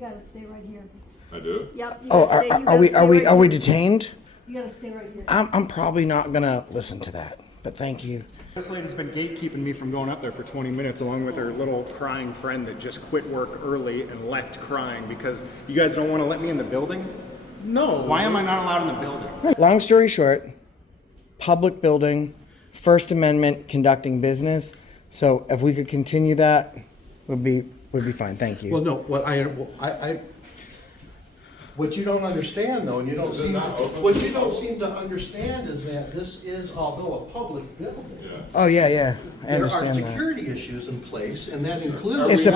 gotta stay right here. I do? Yep. You Oh, gotta stay, are we detained? You gotta stay right here. I'm probably not gonna listen to that, but thank you. This lady's been gatekeeping me from going up there for 20 minutes along with her little crying friend that just quit work early and left crying because you guys don't want to let me in the building? No. Why am I not allowed in the building? Long story short, public building, First Amendment, conducting business. So if we could continue that, would be fine. Thank you. Well, no, what you don't understand though, and what you don't seem to understand is that this is, although a public building, Oh yeah, I there are understand that. security issues in place, and that includes. It's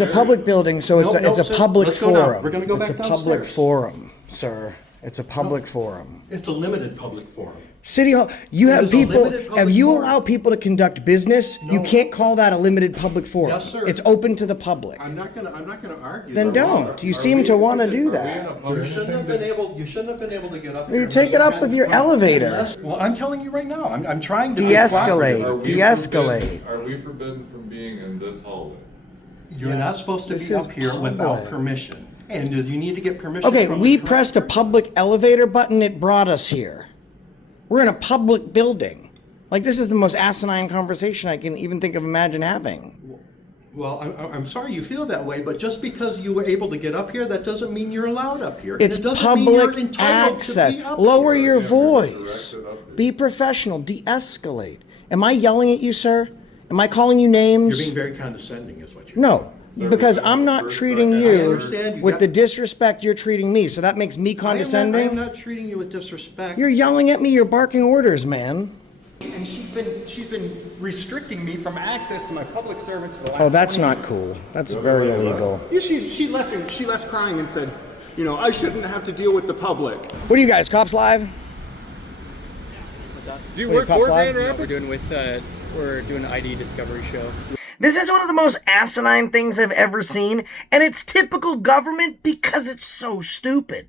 a public building, so it's a sir, public let's go now. forum. We're gonna go It's back a public downstairs. forum, sir. It's a public forum. It's a limited public forum. City Hall, you It have is a people, limited if public you forum. allow people to conduct business, you No. can't call that a limited public forum. Yes, sir. It's open to the public. I'm not gonna argue. Then that. don't. You seem to want to do Are that. we in a public You shouldn't have been able to get up here. You take it up with your elevator. Well, I'm telling you right now, I'm trying to. be De-escalate. cooperative. De-escalate. Are we forbidden from being in this hallway? You're not supposed to This be is up here without public. permission. And you need to get permission. Okay, from we the pressed a director. public elevator button, it brought us here. We're in a public building. Like, this is the most asinine conversation I can even think of imagine having. Well, I'm sorry you feel that way, but just because you were able to get up here, that doesn't mean you're allowed up here. And It's it doesn't mean you're public entitled access. To be up Lower here. your Yeah, voice. we're directed up here. Be professional. De-escalate. Am I yelling at you, sir? Am I calling you names? You're being very condescending, is what you're. No, Sir, because we I'm got not the first treating second. I you understand you with got- the disrespect you're treating me. So that makes me condescending. I'm not treating you with disrespect. You're yelling at me. You're barking orders, man. And she's been restricting me from access to my public servants for the last. Oh, that's 20 not minutes. cool. That's very illegal. Yeah, she left crying and said, I shouldn't have to deal with the public. What are you guys, cops live? Do you Wait, work Cops for Live? Grand Rapids? We're doing an ID discovery show. This is one of the most asinine things I've ever seen, and it's typical government because it's so stupid.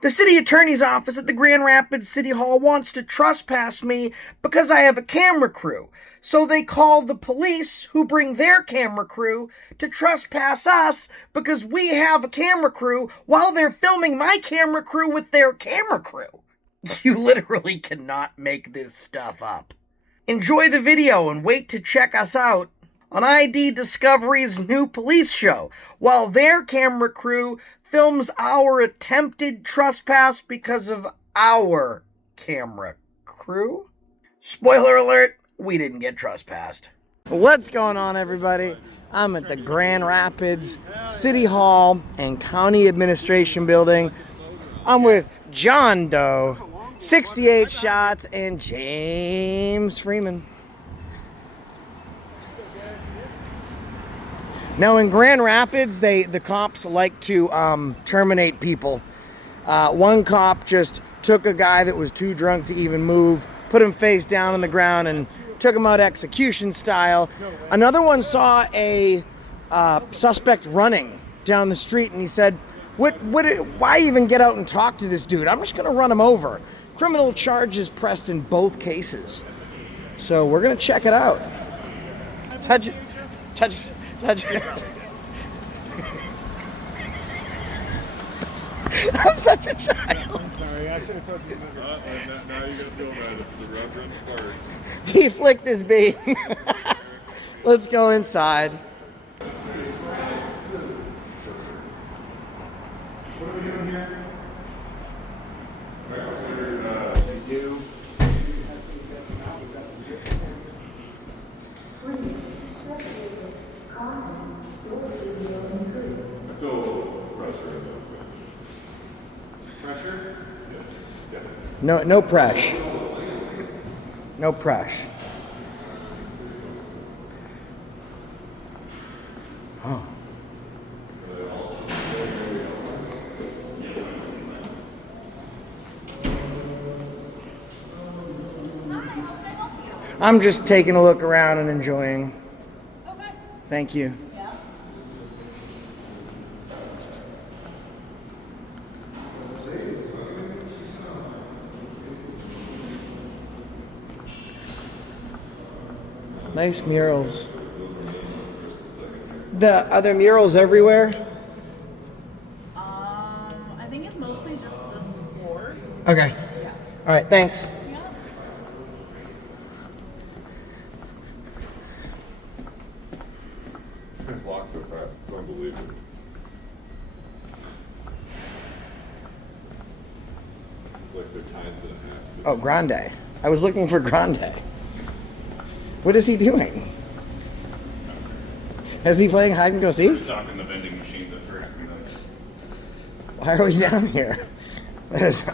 The city attorney's office at the Grand Rapids City Hall wants to trespass me because I have a camera crew. So they call the police, who bring their camera crew, to trespass us because we have a camera crew while they're filming my camera crew with their camera crew. You literally cannot make this stuff up. Enjoy the video and wait to check us out on ID Discovery's new police show, while their camera crew films our attempted trespass because of our camera crew. Spoiler alert, we didn't get trespassed. What's going on, everybody? I'm at the Grand Rapids City Hall and County Administration Building. I'm with John Doe, 68 Shots, and James Freeman. Now in Grand Rapids, the cops like to terminate people. One cop just took a guy that was too drunk to even move, put him face down on the ground, and took him out execution style. Another one saw a suspect running down the street, and he said, why even get out and talk to this dude? I'm just gonna run him over. Criminal charges pressed in both cases. So we're gonna check it out. Touch it. I'm such a child. Sorry, I should have told you. Now you're gonna feel bad. It's the Reverend Clark. He flicked his bait. Let's go inside. What are we doing here? I feel a little pressure in that. Pressure? No press. No press. Oh. I'm just taking a look around and enjoying. Okay. Thank you. Yeah. Nice murals. Are there murals everywhere? Okay. All right, thanks. 10 blocks so fast. It's unbelievable. It's like they're times and a half. Oh, Grande. I was looking for Grande. What is he doing? Is he playing hide and go seek? Stopping the vending machines at first. And then... Why are we down here?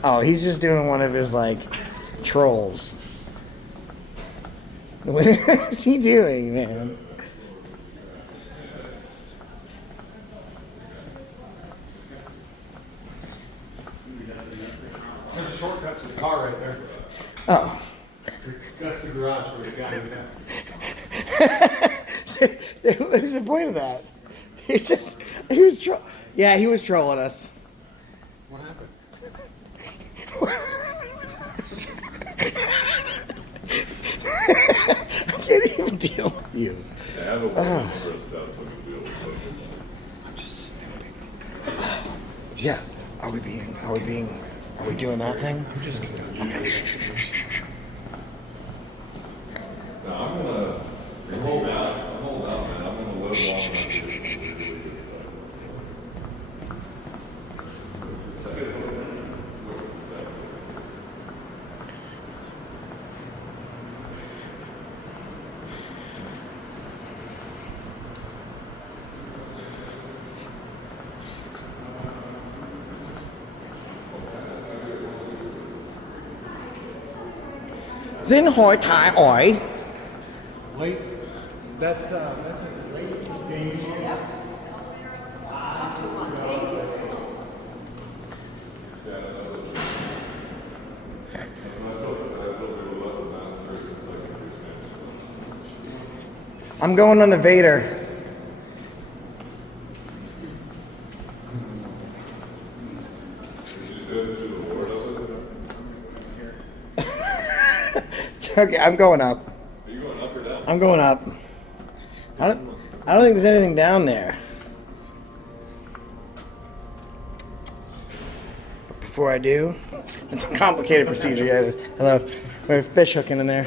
Oh, he's just doing one of his, like, trolls. What is he doing, man? There's a shortcut to the car right there. Oh. That's the garage where the guy was at. What is the point of that? He was trolling us. What happened? I can't even deal with you. I have a number of steps on the wheel. I'm just snooping. Yeah. Are we doing that thing? I'm just gonna okay. Now I'm gonna hold out, man. I'm gonna live long enough to Xin hỏi Thai ỏi. Late. That's his late dangerous. I'm going on the Vader. Okay, I'm going up. Are you going up or down? I'm going up. I don't think there's anything down there. But before I do, it's a complicated procedure, guys. Hello. We're fish hooking in there.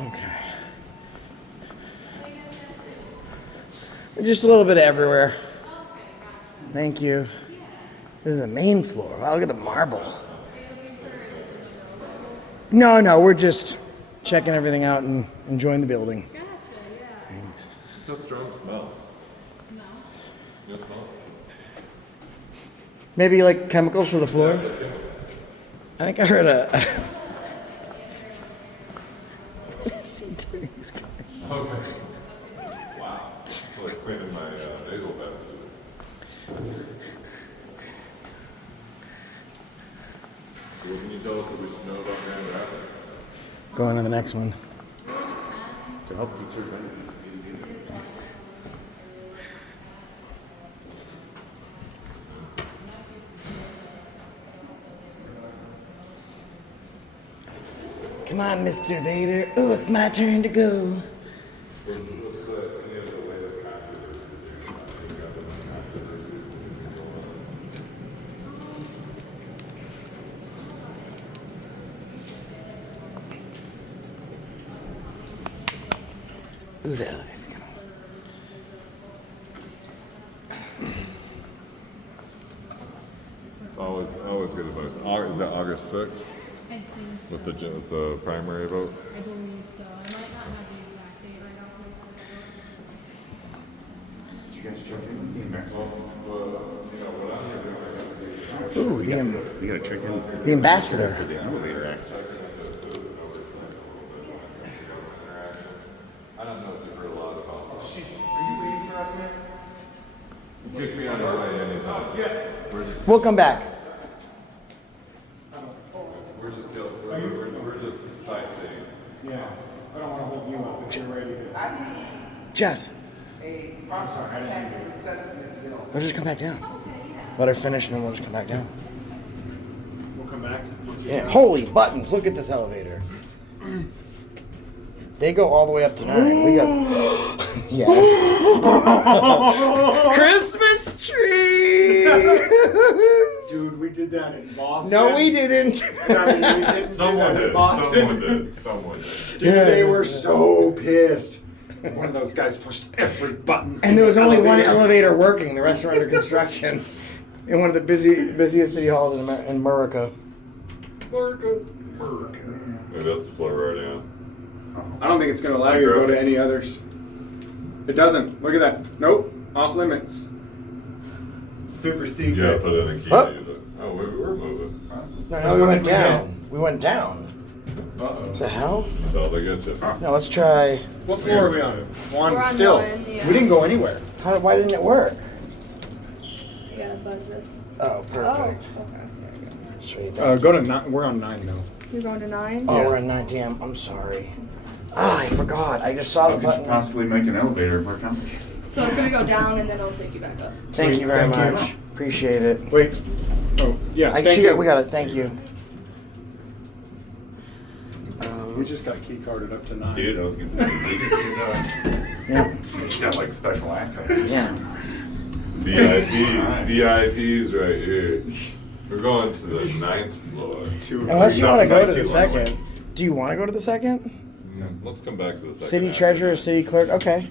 Okay. Just a little bit everywhere. Thank you. This is the main floor. Wow, look at the marble. No, we're just checking everything out and enjoying the building. It's a strong smell. You smell? Maybe like chemicals for the floor? I think I heard a... What is he doing? He's going- Okay. Wow. It's like cleaning my nasal passages. So what can you tell us that we should know about Grand Rapids? Going to the next one. To help you survive. Come on, Mr. Vader. Oh, it's my turn to go. Ooh, that light's coming. Always good advice. Is that August 6th? I think so. With the primary vote? I believe so. I might not have the exact date right now. Did you guys check in the ambassador? Ooh, You gotta check in the ambassador. for the elevator access. I don't know if you've heard a lot about this. Are you waiting for us, man? Kick me out of the way anytime. Yeah. We'll come back. We're just sightseeing. Yeah. I don't want to hold you up if you're ready to. Jess, I'm sorry, I didn't. we'll just come back down. Let her finish and then we'll just come back down. We'll come back. Yeah, holy buttons, look at this elevator. They go all the way up to 9. We got... Yes. Christmas tree! Dude, we did that in Boston. No, we didn't. I mean, we didn't Someone do that in did. Boston. Someone did. Dude, they were so pissed. One of those guys pushed every button. And there was only one elevator working. The rest are under construction. In one of the busiest city halls in America. Maybe that's the floor right now. I don't think it's going to allow you to go to any others. It doesn't. Look at that. Nope. Off limits. Super secret. You gotta put in a key Oh. to use it. Oh, we're moving. No, we went down. We went down. Uh-oh. The hell? That's all they get you. Now let's try. What floor are we on? One We're on still. one, yeah. We didn't go anywhere. Why didn't it work? You gotta buzz this. Oh, perfect. Okay. There we go. Sweet. Go to 9. We're on 9 now. You're going to 9? Oh, we're at 9 p.m. I'm sorry. I forgot. I just saw How the could you button. possibly make an elevator more complicated? So it's gonna go down and then it'll take you back up. Thank Sweet, you very thank much. you. Appreciate it. Wait. Oh, yeah. Thank you. We got it. Thank you. We just got key carded up to 9. Dude, I was gonna say, we just Yeah. got like special access. Yeah. VIPs right here. We're going to the 9th floor. Unless you want to go to the Not second. too Do you want to go to the second? Let's come back to the second. City half. treasurer, city clerk. Okay.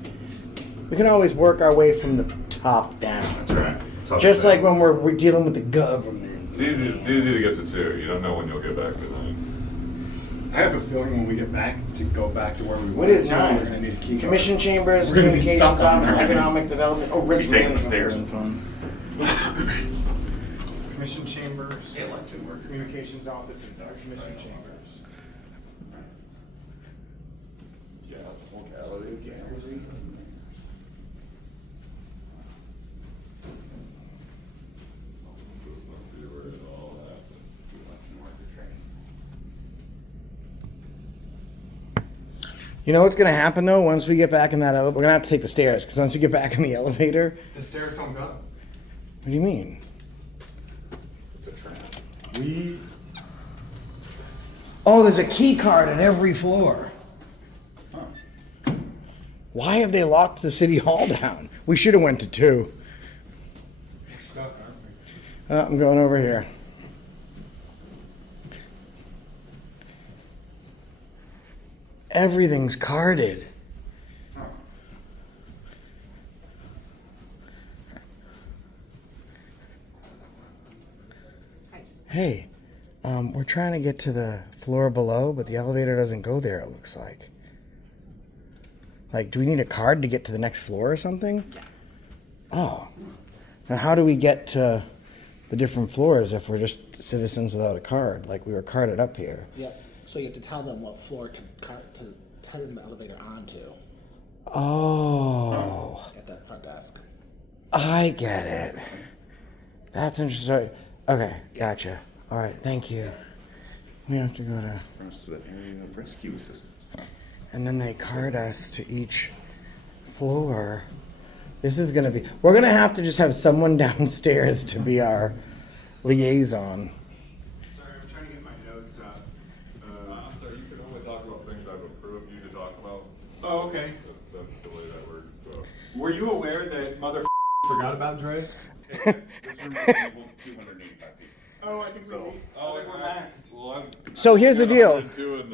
We can always work our way from the top down. That's right. That's all Just I'm like saying. when we're dealing with the government. It's easy to get to 2. You don't know when you'll get back to 9. I have a feeling when we get back to go back to where we What were, is we're 9? going to need a key card. Commission chambers, We're gonna be communications stuck on office, there. economic development. Oh, risk We take them management. upstairs. Fun. Commission chambers. Yeah, like to work. Communications office and commission chambers. Yeah, gallery. You know what's gonna happen though? Once we get back in that elevator, we're gonna have to take the stairs because once we get back in the elevator, The stairs don't go. what do you mean? It's a trap. We. Oh, there's a key card at every floor. Huh. Why have they locked the city hall down? We should have went to 2. We're stuck, aren't we? I'm going over here. Everything's carded. Oh. Hey, we're trying to get to the floor below, but the elevator doesn't go there, it looks like. Like, do we need a card to get to the next floor or something? Yeah. Oh. Now how do we get to the different floors if we're just citizens without a card? Like, we were carded up here. Yep. So you have to tell them what floor to turn the elevator onto Oh. at that front desk. I get it. That's interesting. Okay, gotcha. All right, thank you. We have to go to... Runs to the area of rescue assistance. And then they card us to each floor. This is going to be... We're going to have to just have someone downstairs to be our liaison. Sorry, I'm trying to get my notes up. I'm sorry, you can only talk about things I've approved you to talk about. Oh, okay. That's the way that works, so. Were you aware that mother forgot about Dre? This room is able 285 people. Oh, I think we're maxed. Well, I'm, So here's the deal. 102 in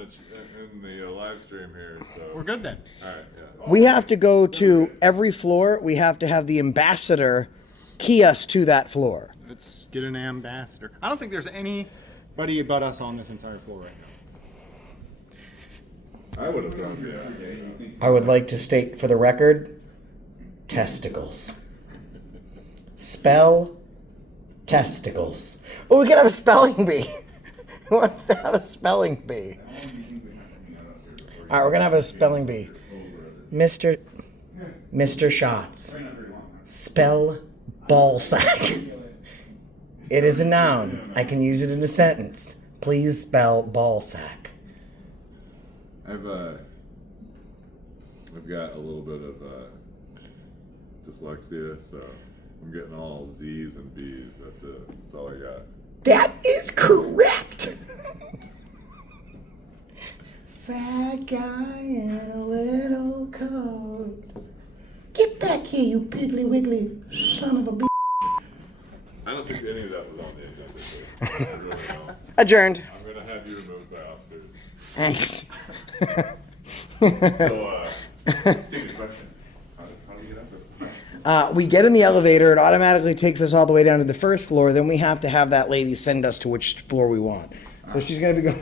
the live stream here, so. We're good then. All right, yeah. We have to go to every floor. We have to have the ambassador key us to that floor. Let's get an ambassador. I don't think there's anybody but us on this entire floor right now. I would have done, yeah. I would like to state for the record, testicles. Spell testicles. Oh, we can have a spelling bee. Who wants to have a spelling bee? All right, we're gonna have a spelling bee. Mr. Shots. Spell ballsack. It is a noun. I can use it in a sentence. Please spell ballsack. I've got a little bit of dyslexia, so I'm getting all Z's and B's. That's all I got. That is correct. Fat guy in a little coat. Get back here, you piggly wiggly son of a bitch. don't think any of that was on the agenda. Dave. I really don't. Adjourned. I'm gonna have you removed by upstairs. Thanks. So, Stupid question. How do we get up this? We get in the elevator, it automatically takes us all the way down to the first floor, then we have to have that lady send us to which floor we want. So she's gonna be going,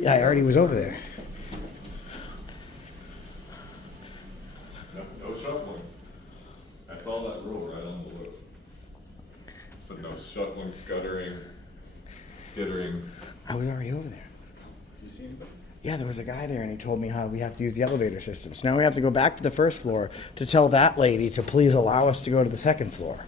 yeah, I already was over there. No shuffling. I saw that rule right on the list. Said no shuffling, skittering. I was already over there. Did you see anybody? Yeah, there was a guy there and he told me how we have to use the elevator system. So now we have to go back to the first floor to tell that lady to please allow us to go to the second floor.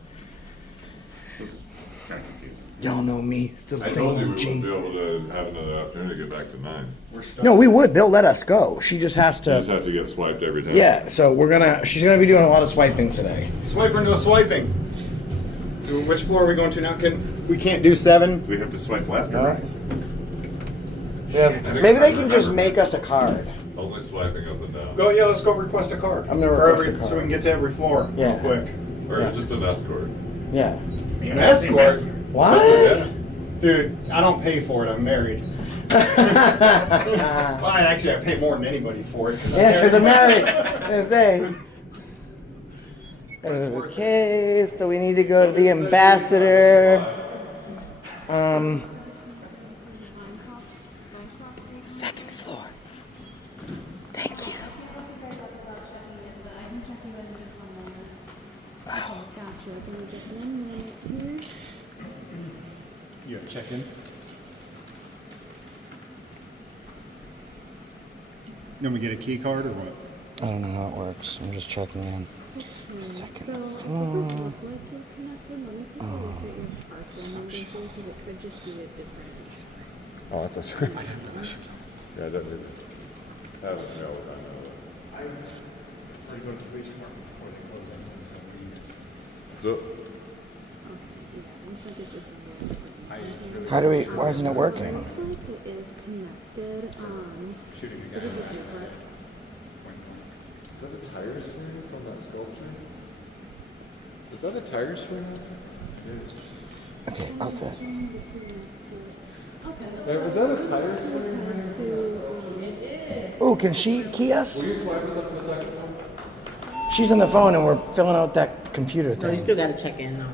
This is kind of confusing. Y'all know me, still the I same told you we wouldn't be OG. able to have another opportunity to get back to 9. We're stuck. No, we would. They'll let us go. She just has You just to. have to get swiped every time. Yeah, so she's gonna be doing a lot of swiping today. Swipe or no swiping? So which floor are we going to now? We can't do 7? We have to swipe left or All right? right. Yeah, maybe they can just make us a card. Only swiping up and down. Yeah, let's go request a card. I'm gonna For request a card. So we can get to every floor Yeah. real quick. Or Yeah. just an escort. Yeah. An escort? What? Yeah. Dude, I don't pay for it. I'm married. Well, actually, I pay more than anybody for it. Yeah, because I'm married. I say. Okay, so we need to go to the ambassador. Second floor. Thank you. You have to check in. Then we get a key card or what? I don't know how it works. I'm just checking in. Second floor. Oh, that's a Yeah, I didn't either. That was no, I know. They go to the police department before they close in. So, How do we, why isn't it working? It is connected. Shooting It is a duplex. is that a tire swing from that sculpture? Is that a tire swing out there? It is. Okay, I'll set. Is that a tire swing? Oh, can she key us? Will you swipe us up to the second floor? She's on the phone and we're filling out that computer No, you thing. still gotta check in though.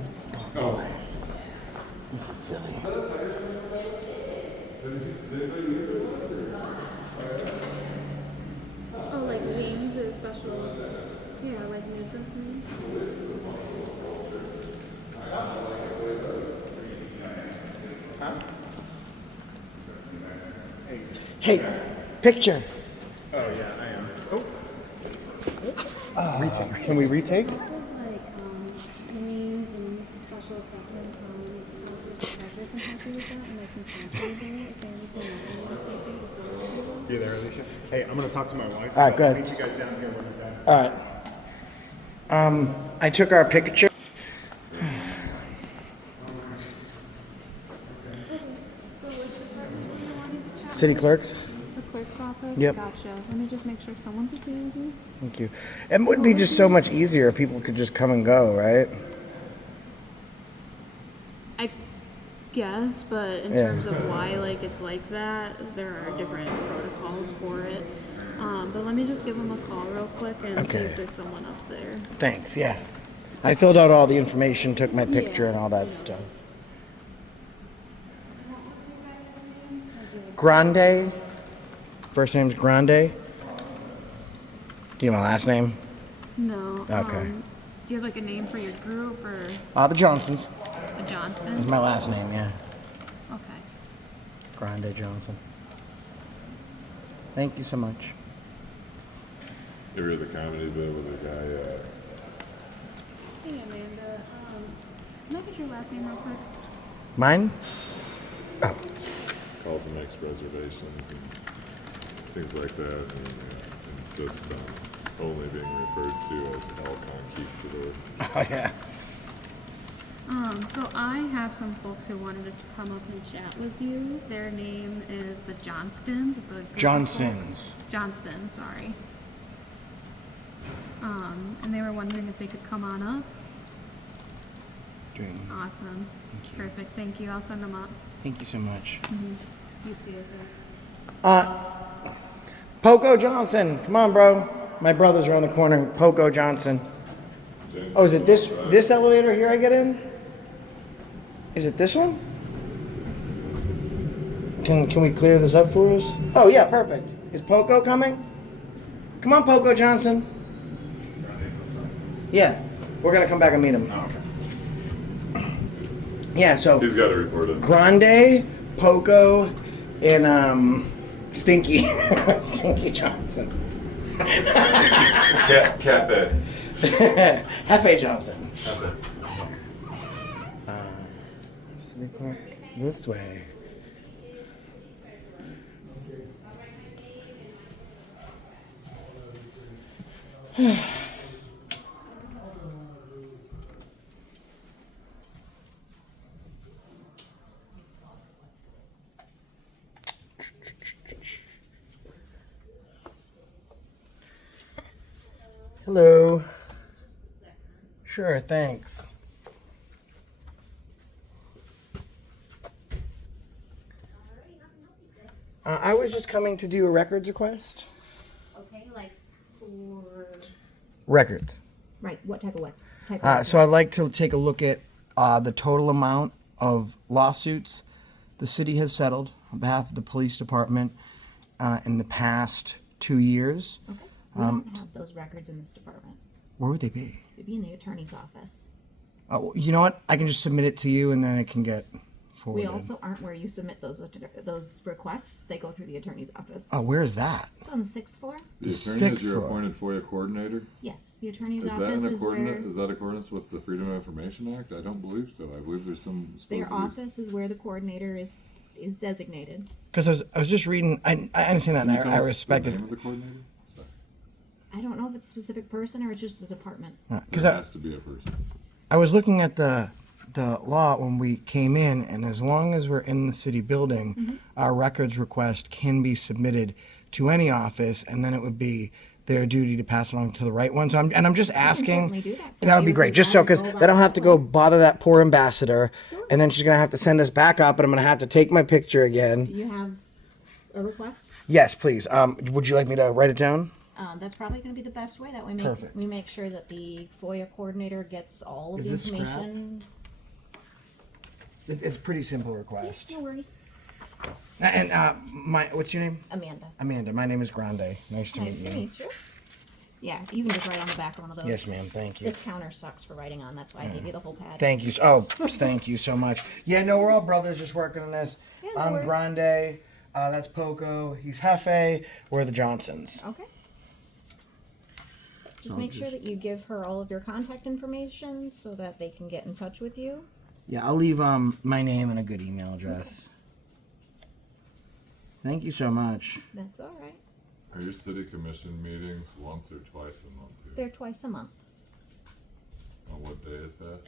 Oh, this is silly. Oh, like names or special. Yeah, like nuisance names. Hey, picture. Oh, yeah, I am. Retake. Can we retake? Like names and special assessments on houses. The treasurer can help you with that, and I can transfer you. Is there anything else? You there, Alicia? Hey, I'm gonna talk to my wife. All right, good. I'll meet you guys down here when we're done. All right. I took our picture. So which department do you want me to check? City clerks. The clerk's office? Yep. Gotcha. Let me just make sure someone's okay with you. Thank you. It would be just so much easier if people could just come and go, right? I guess, but in Yeah. terms of why like it's like that, there are different protocols for it. But let me just give them a call real quick and see Okay. if there's someone up there. Thanks, yeah. I filled out all the information, took my picture and all that stuff. Grande. First name's Grande. Do you know my last name? No. Okay. Do you have like a name for your group or The Johnsons. the Is Johnston? my last name, yeah. Okay. Grande Johnson. Thank you so much. There is a comedy bit with a guy, Hey Amanda, can I get your last name real quick? Mine? calls and makes reservations and things like that, and insists on only being referred to as El Conquistador. Oh, yeah. So I have some folks who wanted to come up and chat with you. Their name is the Johnstons. It's a group of Johnsons. folk- Johnston, sorry. And they were wondering if they could come on up. doing? Awesome. Perfect. Thank you. I'll send them up. Thank you so much. You too. Thanks. Poco Johnson, come on, bro. My brother's around the corner. Poco Johnson. Oh, is it this elevator here I get in? Is it this one? Can we clear this up for us? Oh yeah, perfect. Is Poco coming? Come on, Poco Johnson. Yeah, we're gonna come back and meet him. Yeah, so He's got to report it. Grande, Poco, and Stinky, Stinky Johnson. Cafe. Hefe Johnson. Cafe. City Clerk, this way. Hello. Sure, thanks. I was just coming to do a records request. Okay, like for, Records. right, what type of what? So I'd like to take a look at the total amount of lawsuits the city has settled on behalf of the police department in the past 2 years. Okay, we don't have those records in this department. Where would they be? They'd be in the attorney's office. You know what? I can just submit it to you, and then it can get forwarded. We also aren't where you submit those requests. They go through the attorney's office. Oh, where is that? It's on the 6th floor. The attorney sixth is your floor. appointed FOIA coordinator. Yes, the attorney's Is that office in is where accordance? Is that accordance with the Freedom of Information Act? I don't believe so. I believe there's some. their supposed to be- office is where the coordinator is designated. Because I was just reading. I understand that, Can you and tell I us respect the it. name of the coordinator? Sorry. I don't know if it's a specific person or it's just the department. Because There has to be a person. I was looking at the law when we came in, and as long as we're in the city building, our records request can be submitted to any office, and then it would be their duty to pass along to the right one. So I'm just asking. certainly do that for That would you be if great, you'd just so rather because go they about don't have it to that go way. bother that poor ambassador, and then she's gonna have to send us back up, and I'm gonna have to take my picture Do again. you have a request? Yes, please. Would you like me to write it down? That's probably going to be the best way. That way, Perfect. we make sure that the FOIA coordinator gets all of Is the this scrap? information. It's a pretty simple request. No worries. And what's your name? Amanda. Amanda. My name is Grande. Nice to Nice meet to you. meet you. Yeah, you can just write on the back of one of those. Yes, ma'am. Thank you. This counter sucks for writing on. That's why I gave you the whole pad. Thank you. Oh, thank you so much. Yeah, no, we're all brothers just working on this. Yeah, no I'm worries. Grande. That's Poco. He's Hefe. We're the Johnsons. Okay. Just make sure that you give her all of your contact information so that they can get in touch with you. Yeah, I'll leave my name and a good email address. Thank you so much. That's all right. Are your city commission meetings once or twice a month? Here? They're twice a month. On what day is that?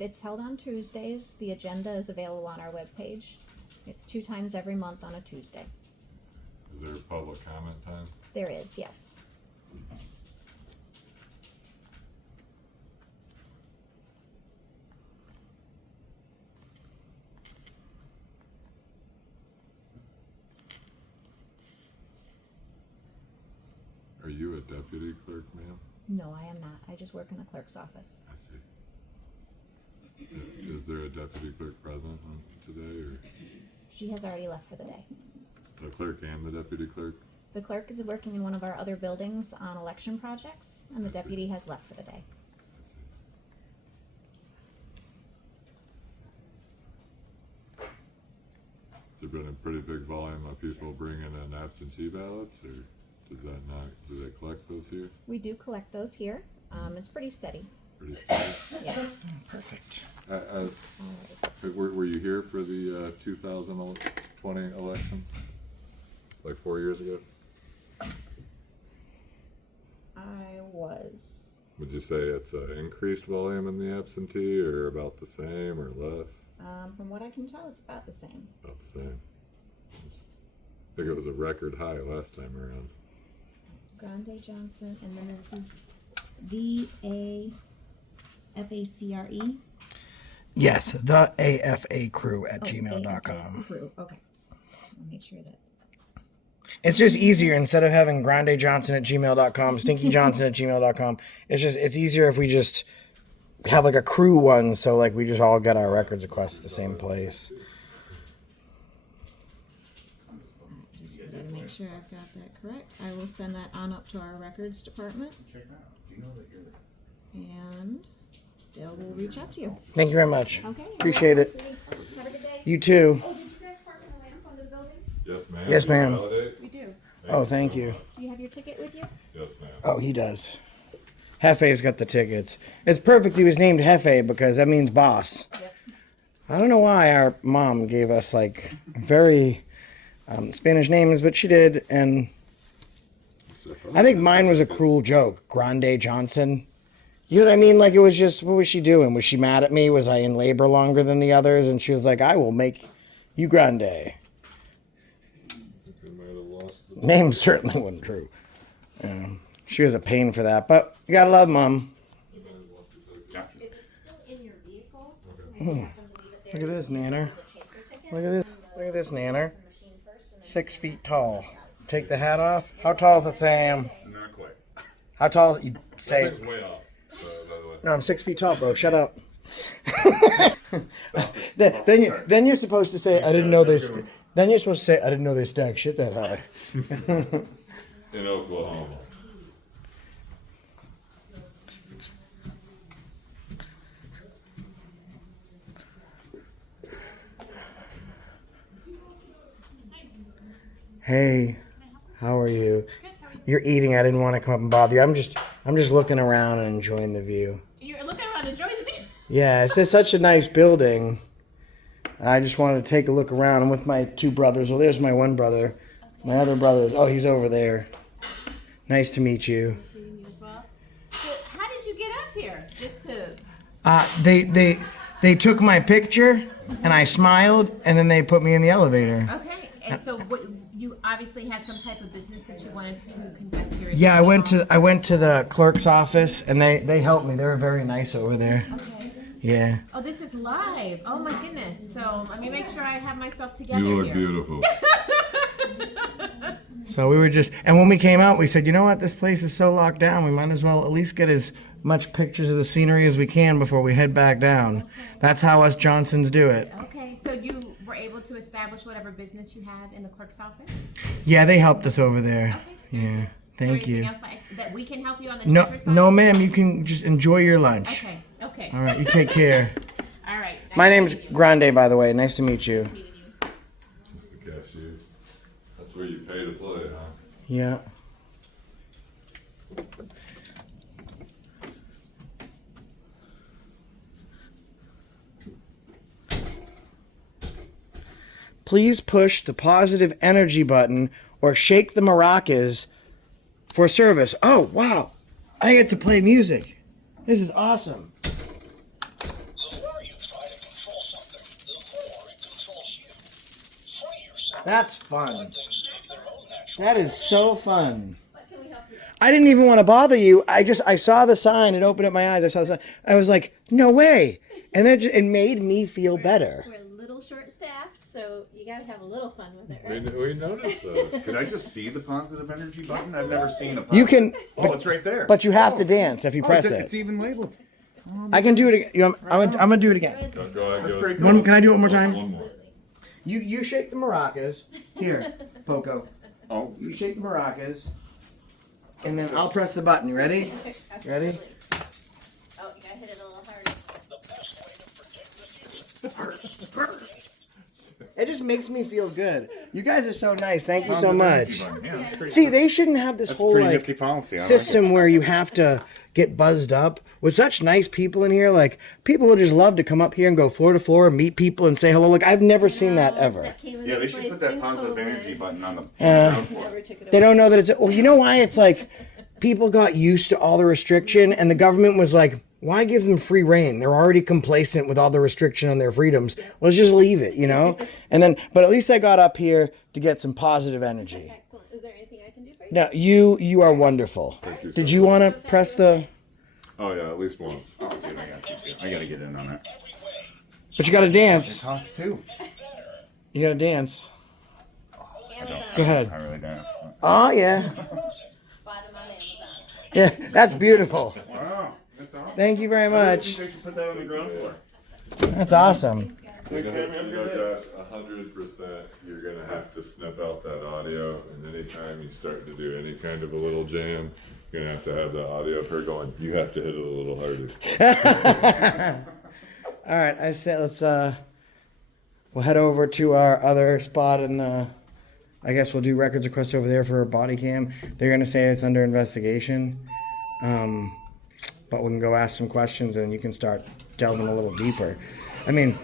It's held on Tuesdays. The agenda is available on our webpage. It's 2 times every month on a Tuesday. Is there public comment times? There is, yes. Are you a deputy clerk, ma'am? No, I am not. I just work in the clerk's office. I see. Is there a deputy clerk present today, or She has already left for the day. the clerk and the deputy clerk? The clerk is working in one of our other buildings on election projects, and the I see. deputy has left for the day. I see. Has there been a pretty big volume of people bringing in absentee ballots, or does that not? Do they collect those here? We do collect those here. It's pretty steady. Pretty steady. Yeah. Perfect. All right. Were you here for the 2020 elections? Like 4 years ago? I was. Would you say it's an increased volume in the absentee, or about the same, or less? From what I can tell, it's about the same. About the same. I think it was a record high last time around. It's Grande Johnson, and then this is VAFACRE. Yes, the AFA crew at Oh, gmail.com. AFA Crew. Okay. I'll make sure that. It's just easier instead of having Grande Johnson at gmail.com, Stinky Johnson at gmail.com. It's easier if we just have like a crew one, so like we just all get our records requests at the same place. Just gotta make sure I've got that correct. I will send that on up to our records department. And they will reach out to you. Thank you very much. Okay. Appreciate it. Have a good day. You too. Oh, did you guys park in the lamp under the building? Yes, ma'am. Yes, ma'am. Validate? We do. Oh, thank you. Do you have your ticket with you? Yes, ma'am. Oh, he does. Hefe's got the tickets. It's perfect he was named Hefe because that means boss. Yep. I don't know why our mom gave us like very Spanish names, but she did. And I think mine was a cruel joke. Grande Johnson. You know what I mean? Like it was just, what was she doing? Was she mad at me? Was I in labor longer than the others? And she was like, I will make you Grande. Name certainly wasn't true. She was a pain for that, but you gotta love mom. If it's still in your vehicle, Look at this nanner. Look at this. Look at this nanner. 6 feet tall. Take the hat off. How tall is it, Sam? Not quite. How tall? You say? It's way off, by the way. No, I'm 6 feet tall, bro. Shut up. then you're supposed to say, I didn't know this. Then you're supposed to say, I didn't know they stack shit that high. In Oklahoma. Hey, how are you? You're eating. I didn't want to come up and bother you. I'm just looking around and enjoying the view. You're looking around enjoying the view? Yeah, it's just such a nice building. I just wanted to take a look around. I'm with my 2 brothers. Well, there's my one brother. Okay. My other brother. Oh, he's over there. Nice to meet you. Seeing you as well. So how did you get up here? Just to... They took my picture and I smiled and then they put me in the elevator. Okay, and so what, you obviously had some type of business that you wanted to conduct here. Yeah, I went to the clerk's office and they helped me. They were very nice over there. Okay. Yeah. Oh, this is live. Oh my goodness. So let me make sure I have myself together. You look here. beautiful. So we were just, and when we came out, we said, you know what, this place is so locked down, we might as well at least get as much pictures of the scenery as we can before we head back down. Okay. That's how us Johnsons do it. Okay, so you were able to establish whatever business you had in the clerk's office? Yeah, they helped us over there. Okay. Yeah, thank you. Else that we can help you on the No, side? no, ma'am, you can just enjoy your lunch. Okay, okay. All right, you take care. All right. My name's Grande, by the way. Nice to meet you. It's the cashier. That's where you pay to play, huh? Yeah. Please push the positive energy button or shake the maracas for service. Oh, wow. I get to play music. This is awesome. That's fun. That is so fun. I didn't even want to bother you. I saw the sign. It opened up my eyes. I saw the sign. I was like, no way. And then it made me feel better. We're a little short-staffed, so you gotta have a little fun with it, right? We noticed that. Could I just see the positive energy button? I've never seen a positive. You can. Oh, it's right there. But you have to dance if you press It's it. even labeled. I can do it again. I'm gonna do it again. Go ahead, That's give pretty us- cool. Can I do it one more time? One more. You shake the maracas. Here, Poco. Oh, You shake the maracas. And then I'll press the button. You ready? Ready? Oh, you gotta hit it a little harder. It just makes me feel good. You guys are so nice. Thank you so positive energy much. button. Yeah, that's pretty See, cool. they shouldn't have this That's whole pretty like nifty policy. I like system where you have to get buzzed up. With such nice people in here, like people would just love to come up here and go floor to floor and meet people and say hello. Like I've never seen that ever. Yeah, they should put that positive energy button on the Uh, ground floor. They don't know that it's. Well, you know why? It's like people got used to all the restriction, and the government was like, "Why give them free reign? They're already complacent with all the restriction on their freedoms. Let's just leave it," you know. And then, but at least I got up here to get some positive energy. Excellent. Is there anything I can do for you? Now, you are wonderful. Thank you so Did you want to press the? Oh, yeah, at least once. Oh, dude, I got to get in on that. But you gotta dance. Talks too. You gotta dance. I don't. Go ahead. I really don't. Oh, yeah. Yeah, that's beautiful. Wow, that's awesome. Thank you very I much. think they should put that on the ground floor. That's awesome. You know, Josh, 100%, you're gonna have to snip out that audio, and anytime you start to do any kind of a little jam, you're gonna have to have the audio of her going, you have to hit it a little harder. All right, I said we'll head over to our other spot in the. I guess we'll do records request over there for a body cam. They're gonna say it's under investigation, but we can go ask some questions and you can start delving a little deeper. I mean,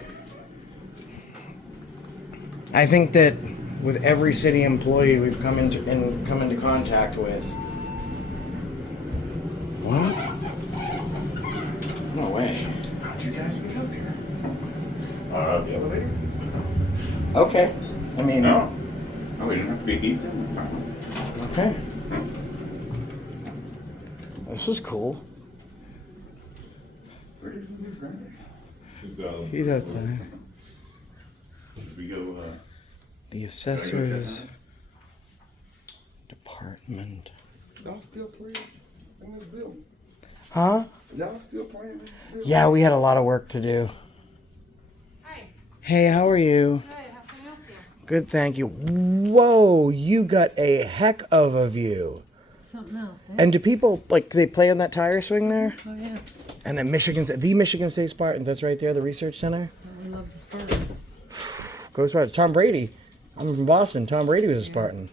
I think that with every city employee we've come into contact with. What? No way. How'd you guys get up here? The elevator? Okay. I mean. No. Oh, we didn't have to be heat in this time. Okay. This is cool. Where did we leave Randy? She's down. He's outside. Should we go, The assessor's department. Y'all still playing in this bill? Huh? Y'all still playing in this bill? Yeah, we had a lot of work to do. Hi. Hey, how are you? Good. How can I help you? Good, thank you. Whoa, you got a heck of a view. Something else, eh? And do people, like, they play on that tire swing there? Oh, yeah. And then the Michigan State Spartans, that's right there, the research center. We love the Spartans. Go Spartans. Tom Brady. I'm from Boston. Tom Brady was a Spartan.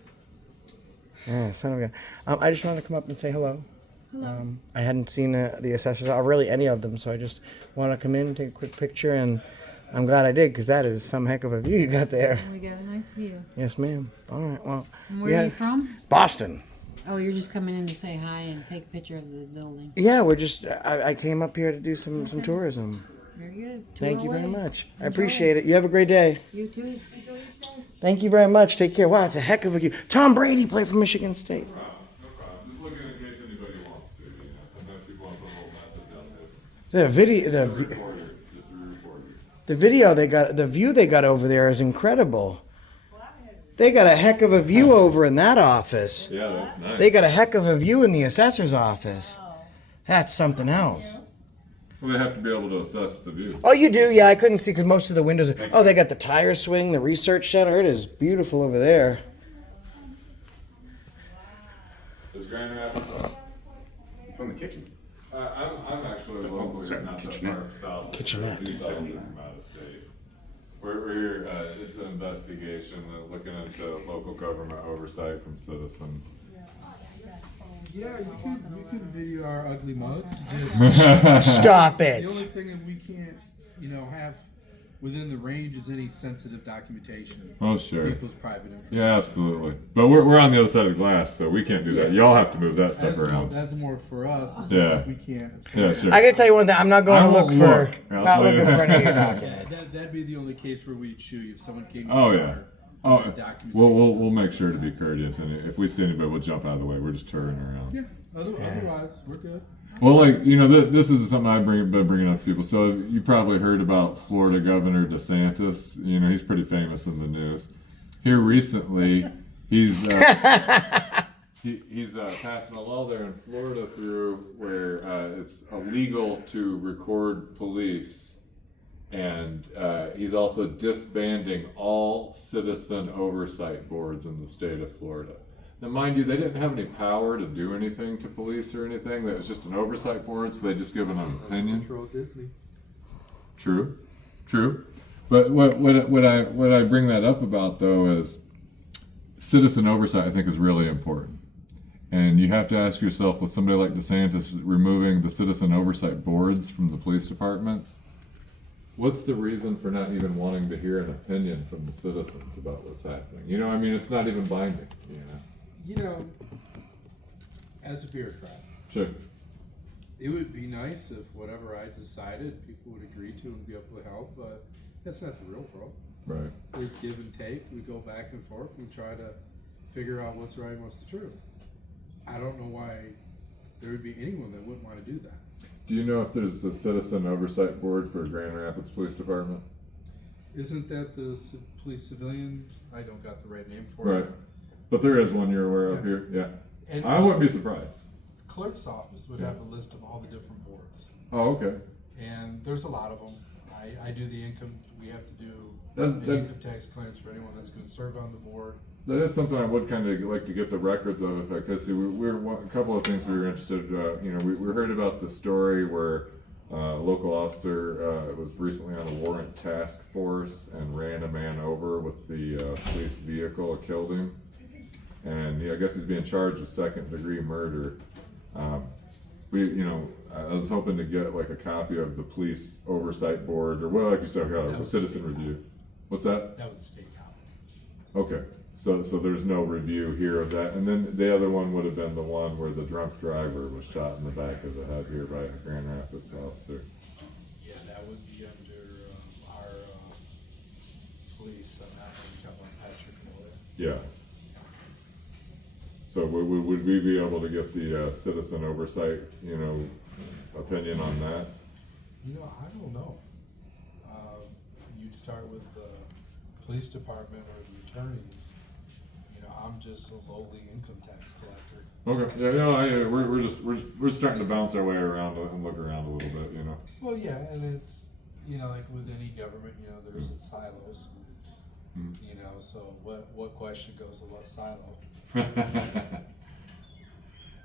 Yeah, son of a gun. I just wanted to come up and say hello. Hello. I hadn't seen the assessors, or really any of them, so I just want to come in, take a quick picture, and I'm glad I did, because that is some heck of a view you got there. We got a nice view. Yes, ma'am. All right, well. And where are you from? Boston. Oh, you're just coming in to say hi and take a picture of the building. Yeah, we're just, I came up here to do some tourism. Very good. Thank you very away. much. I appreciate it. You have a great day. You too. Thank you very much. Take care. Wow, it's a heck of a view. Tom Brady played for Michigan State. No problem. Just looking in case anybody wants to, sometimes people want to put a little message out there. The video, the video they got, the view they got over there is incredible. They got a heck of a view over in that office. Yeah, that's nice. They got a heck of a view in the assessor's office. That's something else. Well, they have to be able to assess the view. Oh, you do? Yeah, I couldn't see because most of the windows. Oh, they got the tire swing, the research center. It is beautiful over there. Is Grand Rapids? From the kitchen. I'm actually locally, sorry, not that kitchenette. far south. Kitchenette. 2,000 from out of state. We're here, it's an investigation, looking into local government oversight from citizens. Yeah, you can video our ugly mugs. Stop The it. only thing that we can't, have within the range is any sensitive documentation. Oh, sure. People's private information. Yeah, absolutely. But we're on the other side of the glass, so we can't do that. Y'all have to move that stuff around. That's more for us. It's just Yeah. like we can't. Yeah, sure. I can tell you one thing. I'm not going I to look won't for, look. I'll not tell you looking for that. any of your documents. That'd be the only case where we'd shoot you if someone came. Oh, in yeah. for Oh, documentation. we'll make sure to be courteous, and if we see anybody, we'll jump out of the way. We're just touring around. Yeah. Otherwise, we're good. Well, like, this is something I've been bringing up to people. So you probably heard about Florida Governor DeSantis. He's pretty famous in the news. Here recently, he's he's passing a law there in Florida through where it's illegal to record police, and he's also disbanding all citizen oversight boards in the state of Florida. Now, mind you, they didn't have any power to do anything to police or anything. That was just an oversight board, so they just give an opinion. Control Disney. True. But what I bring that up about though is citizen oversight. I think is really important, and you have to ask yourself, with somebody like DeSantis removing the citizen oversight boards from the police departments, what's the reason for not even wanting to hear an opinion from the citizens about what's happening? It's not even binding. As a bureaucrat, Sure. it would be nice if whatever I decided, people would agree to and be able to help, but that's not the real world. Right. There's give and take. We go back and forth. We try to figure out what's right and what's the truth. I don't know why there would be anyone that wouldn't want to do that. Do you know if there's a citizen oversight board for Grand Rapids Police Department? Isn't that the police civilian? I don't got the right name for Right. it. But there is one you're aware of Yeah. here? Yeah. And I wouldn't be surprised. the clerk's office would have a list of all the different boards. Oh, okay. And there's a lot of them. I do the income, we have to do That- an income tax clearance for anyone that's gonna serve on the board. That is something I would kind of like to get the records of if I could. See, a couple of things we were interested. We heard about the story where a local officer was recently on a warrant task force and ran a man over with the police vehicle, killed him, and I guess he's being charged with second-degree murder. I was hoping to get like a copy of the police oversight board, or well, like you said, a citizen review. What's that? That was a state cop. Okay, so there's no review here of that, and then the other one would have been the one where the drunk driver was shot in the back of the head here by a Grand Rapids officer. Yeah, that would be under our police. I'm not going to on Patrick Miller. Yeah. So would we be able to get the citizen oversight, opinion on that? I don't know. You'd start with the police department or the attorneys. I'm just a lowly income tax collector. Okay, yeah, we're starting to bounce our way around and look around a little bit, Well, yeah, and it's, like with any government, there's silos. So what question goes to what silo?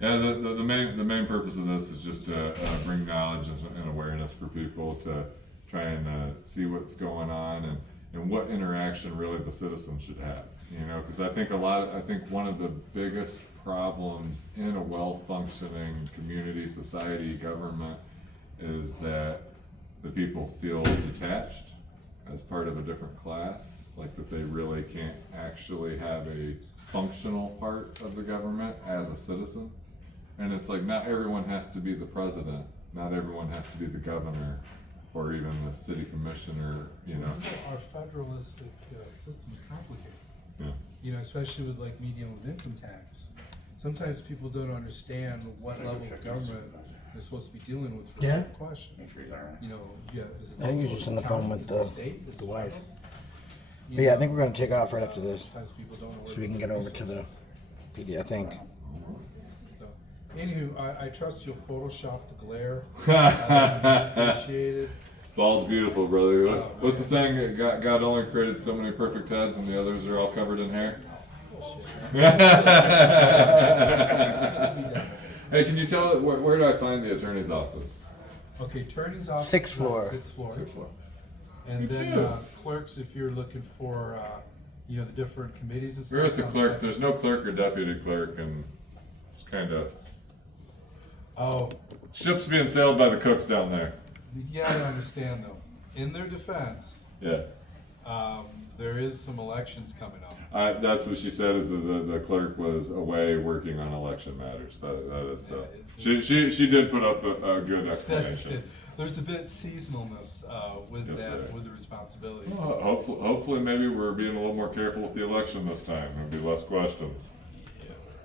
Yeah, the main purpose of this is just to bring knowledge and awareness for people to try and see what's going on and what interaction really the citizens should have. Because I think one of the biggest problems in a well-functioning community, society, government is that the people feel detached as part of a different class, like that they really can't actually have a functional part of the government as a citizen. And it's like not everyone has to be the president, not everyone has to be the governor, or even the city commissioner, Our federalistic system is complicated. Yeah. Especially with like me dealing with income tax. Sometimes people don't understand what level of government they're supposed to be dealing with for certain questions. Is it I think you're local, just on the is it phone county, with is it the state, is it wife. federal? But yeah, I think we're gonna take off right after this, Sometimes people don't know so we can get over to the PD, I think. So, anywho, I trust you'll Photoshop the glare. Appreciate it. Bald's beautiful, brother. What's the saying? God only created so many perfect heads, and the others are all covered in hair. Hey, can you tell where do I find the attorney's office? Okay, attorney's office. Sixth is on floor. Sixth floor. Sixth floor. And Me then too. clerks, if you're looking for, the different committees and stuff. Where's the on clerk? second- There's no clerk or deputy clerk, and it's kind of Oh, ship's being sailed by the cooks down there. you gotta understand though, in their defense, Yeah. there is some elections coming up. That's what she said. Is the clerk was away working on election matters. That is. She did put up a good That's explanation. it. There's a bit of seasonalness with Yes, sir. with the responsibilities. Well, hopefully, maybe we're being a little more careful with the election this time. There'll be less questions.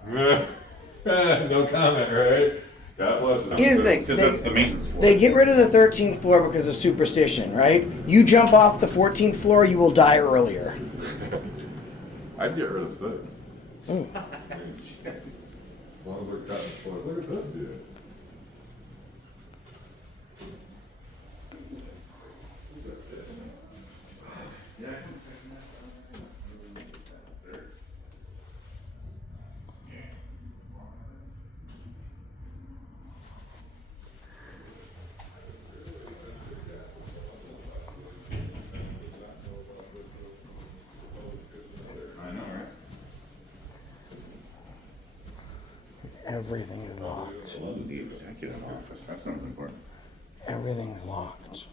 No comment, right? God bless you. Here's the thing. Because that's the maintenance floor. They get rid of the 13th floor because of superstition, right? You jump off the 14th floor, you will die earlier. I'd get rid of 6. As long as we're cutting the floor. Look at this dude. I know, right? Everything is locked. The executive office. That sounds important. Everything's locked.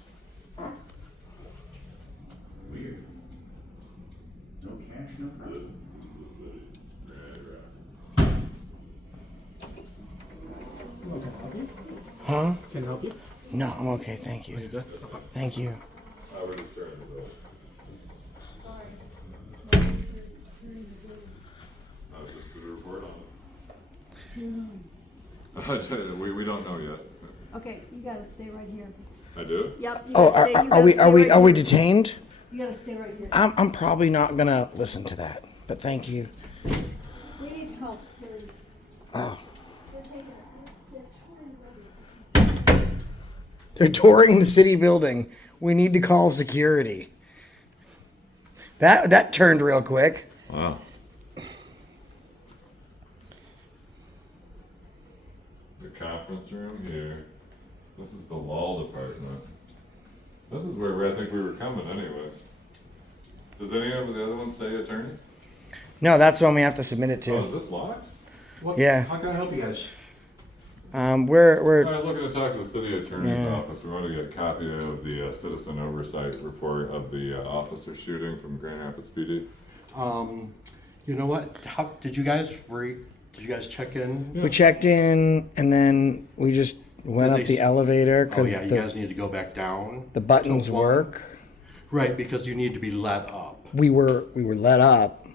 Huh. Weird. No cash, no price. Huh? Can I help you? No, I'm okay, thank you. Thank you. I would just turn it over. I was just going to report on it. We don't know yet. Okay, you gotta stay right here. I do? Yep. You Oh, gotta stay, you are gotta we stay are we right are we here. detained? You gotta stay right here. I'm probably not gonna listen to that, but thank you. We need to call security. Oh, They're taking it. they're touring the city building. We need to call security. That turned real quick. Wow. The conference room here. This is the law department. This is where I think we were coming anyways. Does any of the other ones say attorney? No, that's one we have to submit it Oh, to. is this locked? Yeah. How can I help you guys? We're Alright, looking to talk to the city attorney's office. We want to get a copy of the citizen oversight report of the officer shooting from Grand Rapids PD. You know what? How did you guys check in? we checked in and then we just went Did up they the s- elevator Oh because yeah, you guys need to go back down. the buttons to one. work. Right, because you need to be let up. We were let up.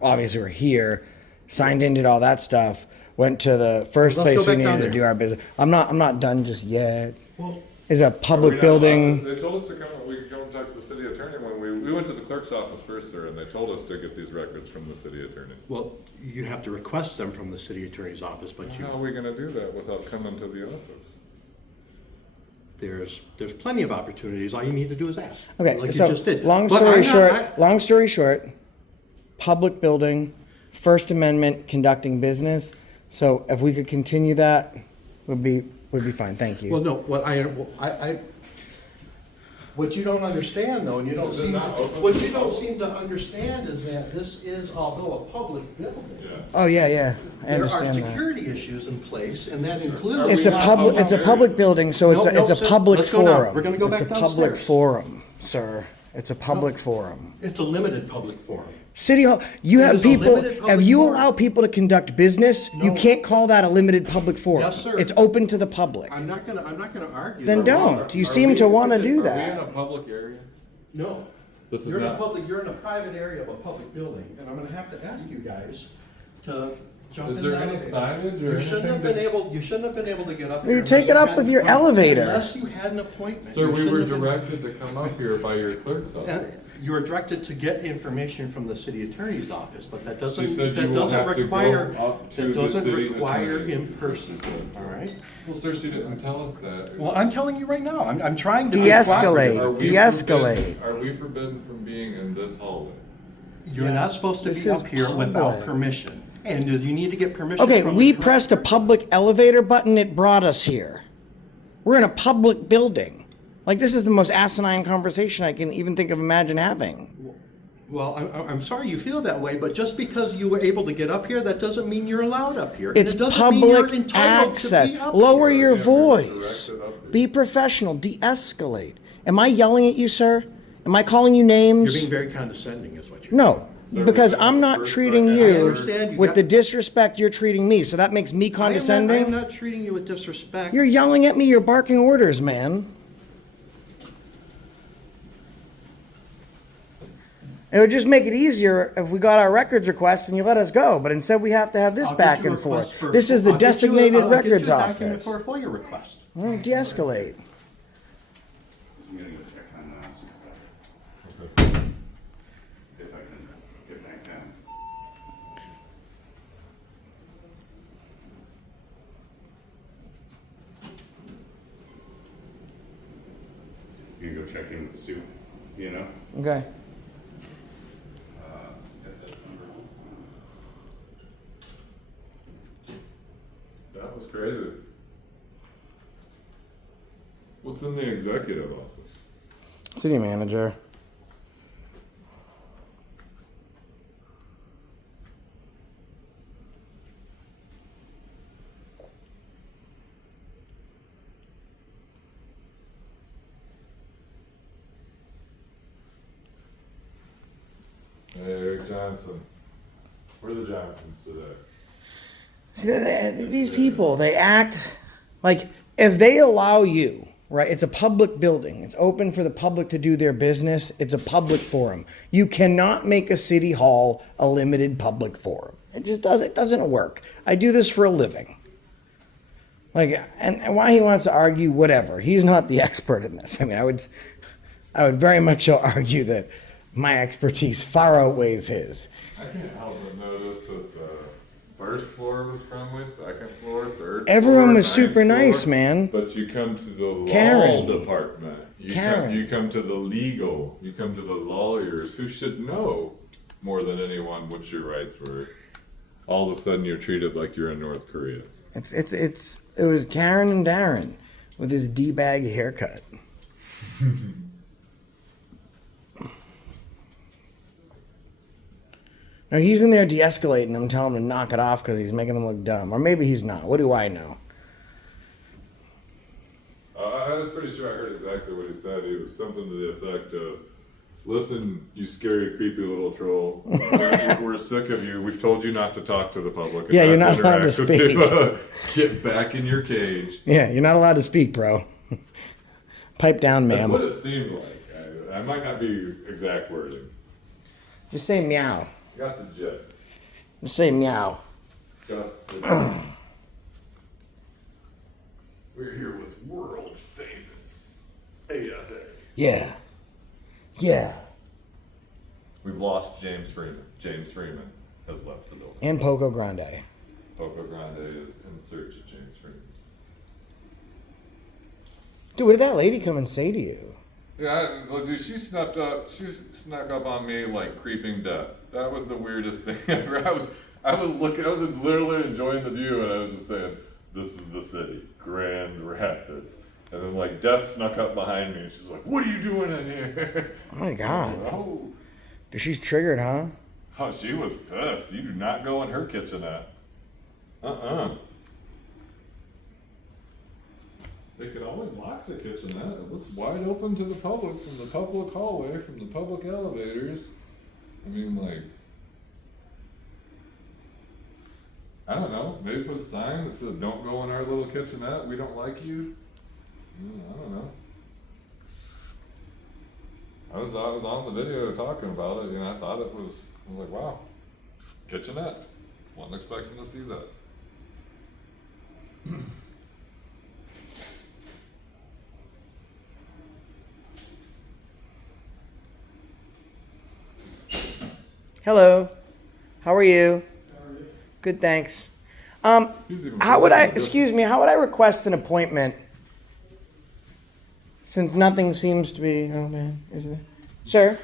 Obviously, we're here. Signed in, did all that stuff. Went to the first Let's go place we back down needed to there. do our business. I'm not done just yet. Well, It's a Are we public not building. allowed- They told us to come, we could come and talk to the city attorney when we went to the clerk's office first, sir, and they told us to get these records from the city attorney. well, you have to request them from the city attorney's office, but How are we gonna do that without coming to the office? there's plenty of opportunities. All you need to do is ask. Okay, like so you just did. long But story I'm not- short, long story short, public building, First Amendment, conducting business. So if we could continue that, would be fine. Thank you. Well, no, what you don't understand though, and you don't Is it seem to, not open what to you the don't public? seem to understand is that this is, although a public building, Yeah. Oh yeah, I there are understand that. security issues in place, and that includes. It's a public building, so it's No, a sir, public let's go now. forum. We're gonna go It's back a public downstairs. forum, sir. It's a public forum. It's a limited public forum. City Hall, you It have is a people, limited if public you forum. allow people to conduct business, you No. can't call that a limited public forum. Yes, sir. It's open to the public. I'm not gonna argue. Then that. don't. You seem to want to do Are we in that. a public area? No. This is You're in a not- public, you're in a private area of a public building, and I'm gonna have to ask you guys to jump in Is the there any elevator. signage or You shouldn't have anything been able to get up You here. take unless it up had with an your appointment. elevator. Unless you had an appointment. Sir, You we shouldn't were have been- directed to come up here by your clerk's And office. you were directed to get information from the city attorney's office, but that doesn't, She said you that will doesn't have to go require, up to that the doesn't city require attorney's. in person, all right? Well, sir, she didn't tell us that. Well, I'm telling you right now, I'm trying to. De-escalate. Are we De-escalate. forbidden- Are we forbidden from being in this hallway? You're not supposed to This be is up here without public. permission, and you need to get permission. Okay, from we the pressed a director. public elevator button, it brought us here. We're in a public building. Like, this is the most asinine conversation I can even think of imagine having. Well, I'm sorry you feel that way, but just because you were able to get up here, that doesn't mean you're allowed up here. And It's it doesn't mean you're public entitled access. to be up Lower here. your Yeah, voice. directed up here. Be professional. De-escalate. Am I yelling at you, sir? Am I calling you names? You're being very condescending, is what you're. No, Sir, because we I'm have not first, treating second, I you understand you with got- the disrespect you're treating me. So that makes me I condescending. am not treating you with disrespect. You're yelling at me. You're barking orders, man. It would just make it easier if we got our records requests and you let us go. But instead, we have to have this I'll get back you a and forth. request for- This is the I'll get you a- designated I'll get you a records document office. For a FOIA request. Well, de-escalate. I'm gonna go check on supervisor. If I can get back down. You can go check in with Sue, you know? Okay. Guess that's number one. That was crazy. What's in the executive office? City manager. Hey, Eric Johnson. We're the Johnsons today. See, these people, they act like if they allow you, right? It's a public building. It's open for the public to do their business. It's a public forum. You cannot make a city hall a limited public forum. It just doesn't work. I do this for a living. Like, and why he wants to argue, whatever. He's not the expert in this. I mean, I would very much so argue that my expertise far outweighs his. I can't help but notice that the first floor was friendly, second floor, third Everyone floor, was ninth super nice, floor. man. But you come to the Karen. law department. Karen. You come to the legal. You come to the lawyers who should know more than anyone what your rights were. All of a sudden, you're treated like you're in North Korea. It was Karen and Darren with his D-bag haircut. Now he's in there de-escalating them, telling them to knock it off because he's making them look dumb. Or maybe he's not. What do I know? I was pretty sure I heard exactly what he said. He was something to the effect of, "Listen, you scary, creepy little troll. We're sick of you. We've told you not to talk to the public. And Yeah, you're not allowed to interact with speak. you. Get back in your cage." Yeah, you're not allowed to speak, bro. Pipe down, That's ma'am. what it seemed like. I might not be exact wording. Just say meow. Got the gist. Just say meow. Just the gist. We're here with world famous AFA. Yeah. Yeah. We've lost James Freeman. James Freeman has left the building. And Poco Grande. Poco Grande is in search of James Freeman. Dude, what did that lady come and say to you? Yeah, dude, she snuck up on me like creeping death. That was the weirdest thing ever. I was literally enjoying the view, and I was just saying, "This is the city, Grand Rapids." And then like death snuck up behind me, and she's like, "What are you doing in here?" Oh my god. Oh, She's triggered, huh? oh, she was pissed. You do not go in her kitchenette. They can always lock the kitchenette. It's wide open to the public from the public hallway, from the public elevators. I mean, like, I don't know. Maybe put a sign that says, "Don't go in our little kitchenette. We don't like you." I don't know. I was on the video talking about it. I thought I was like, wow, kitchenette. Wasn't expecting to see that. Hello. How are you? Good, thanks. How would I request an appointment? Since nothing seems to be, oh man, is there? Sir?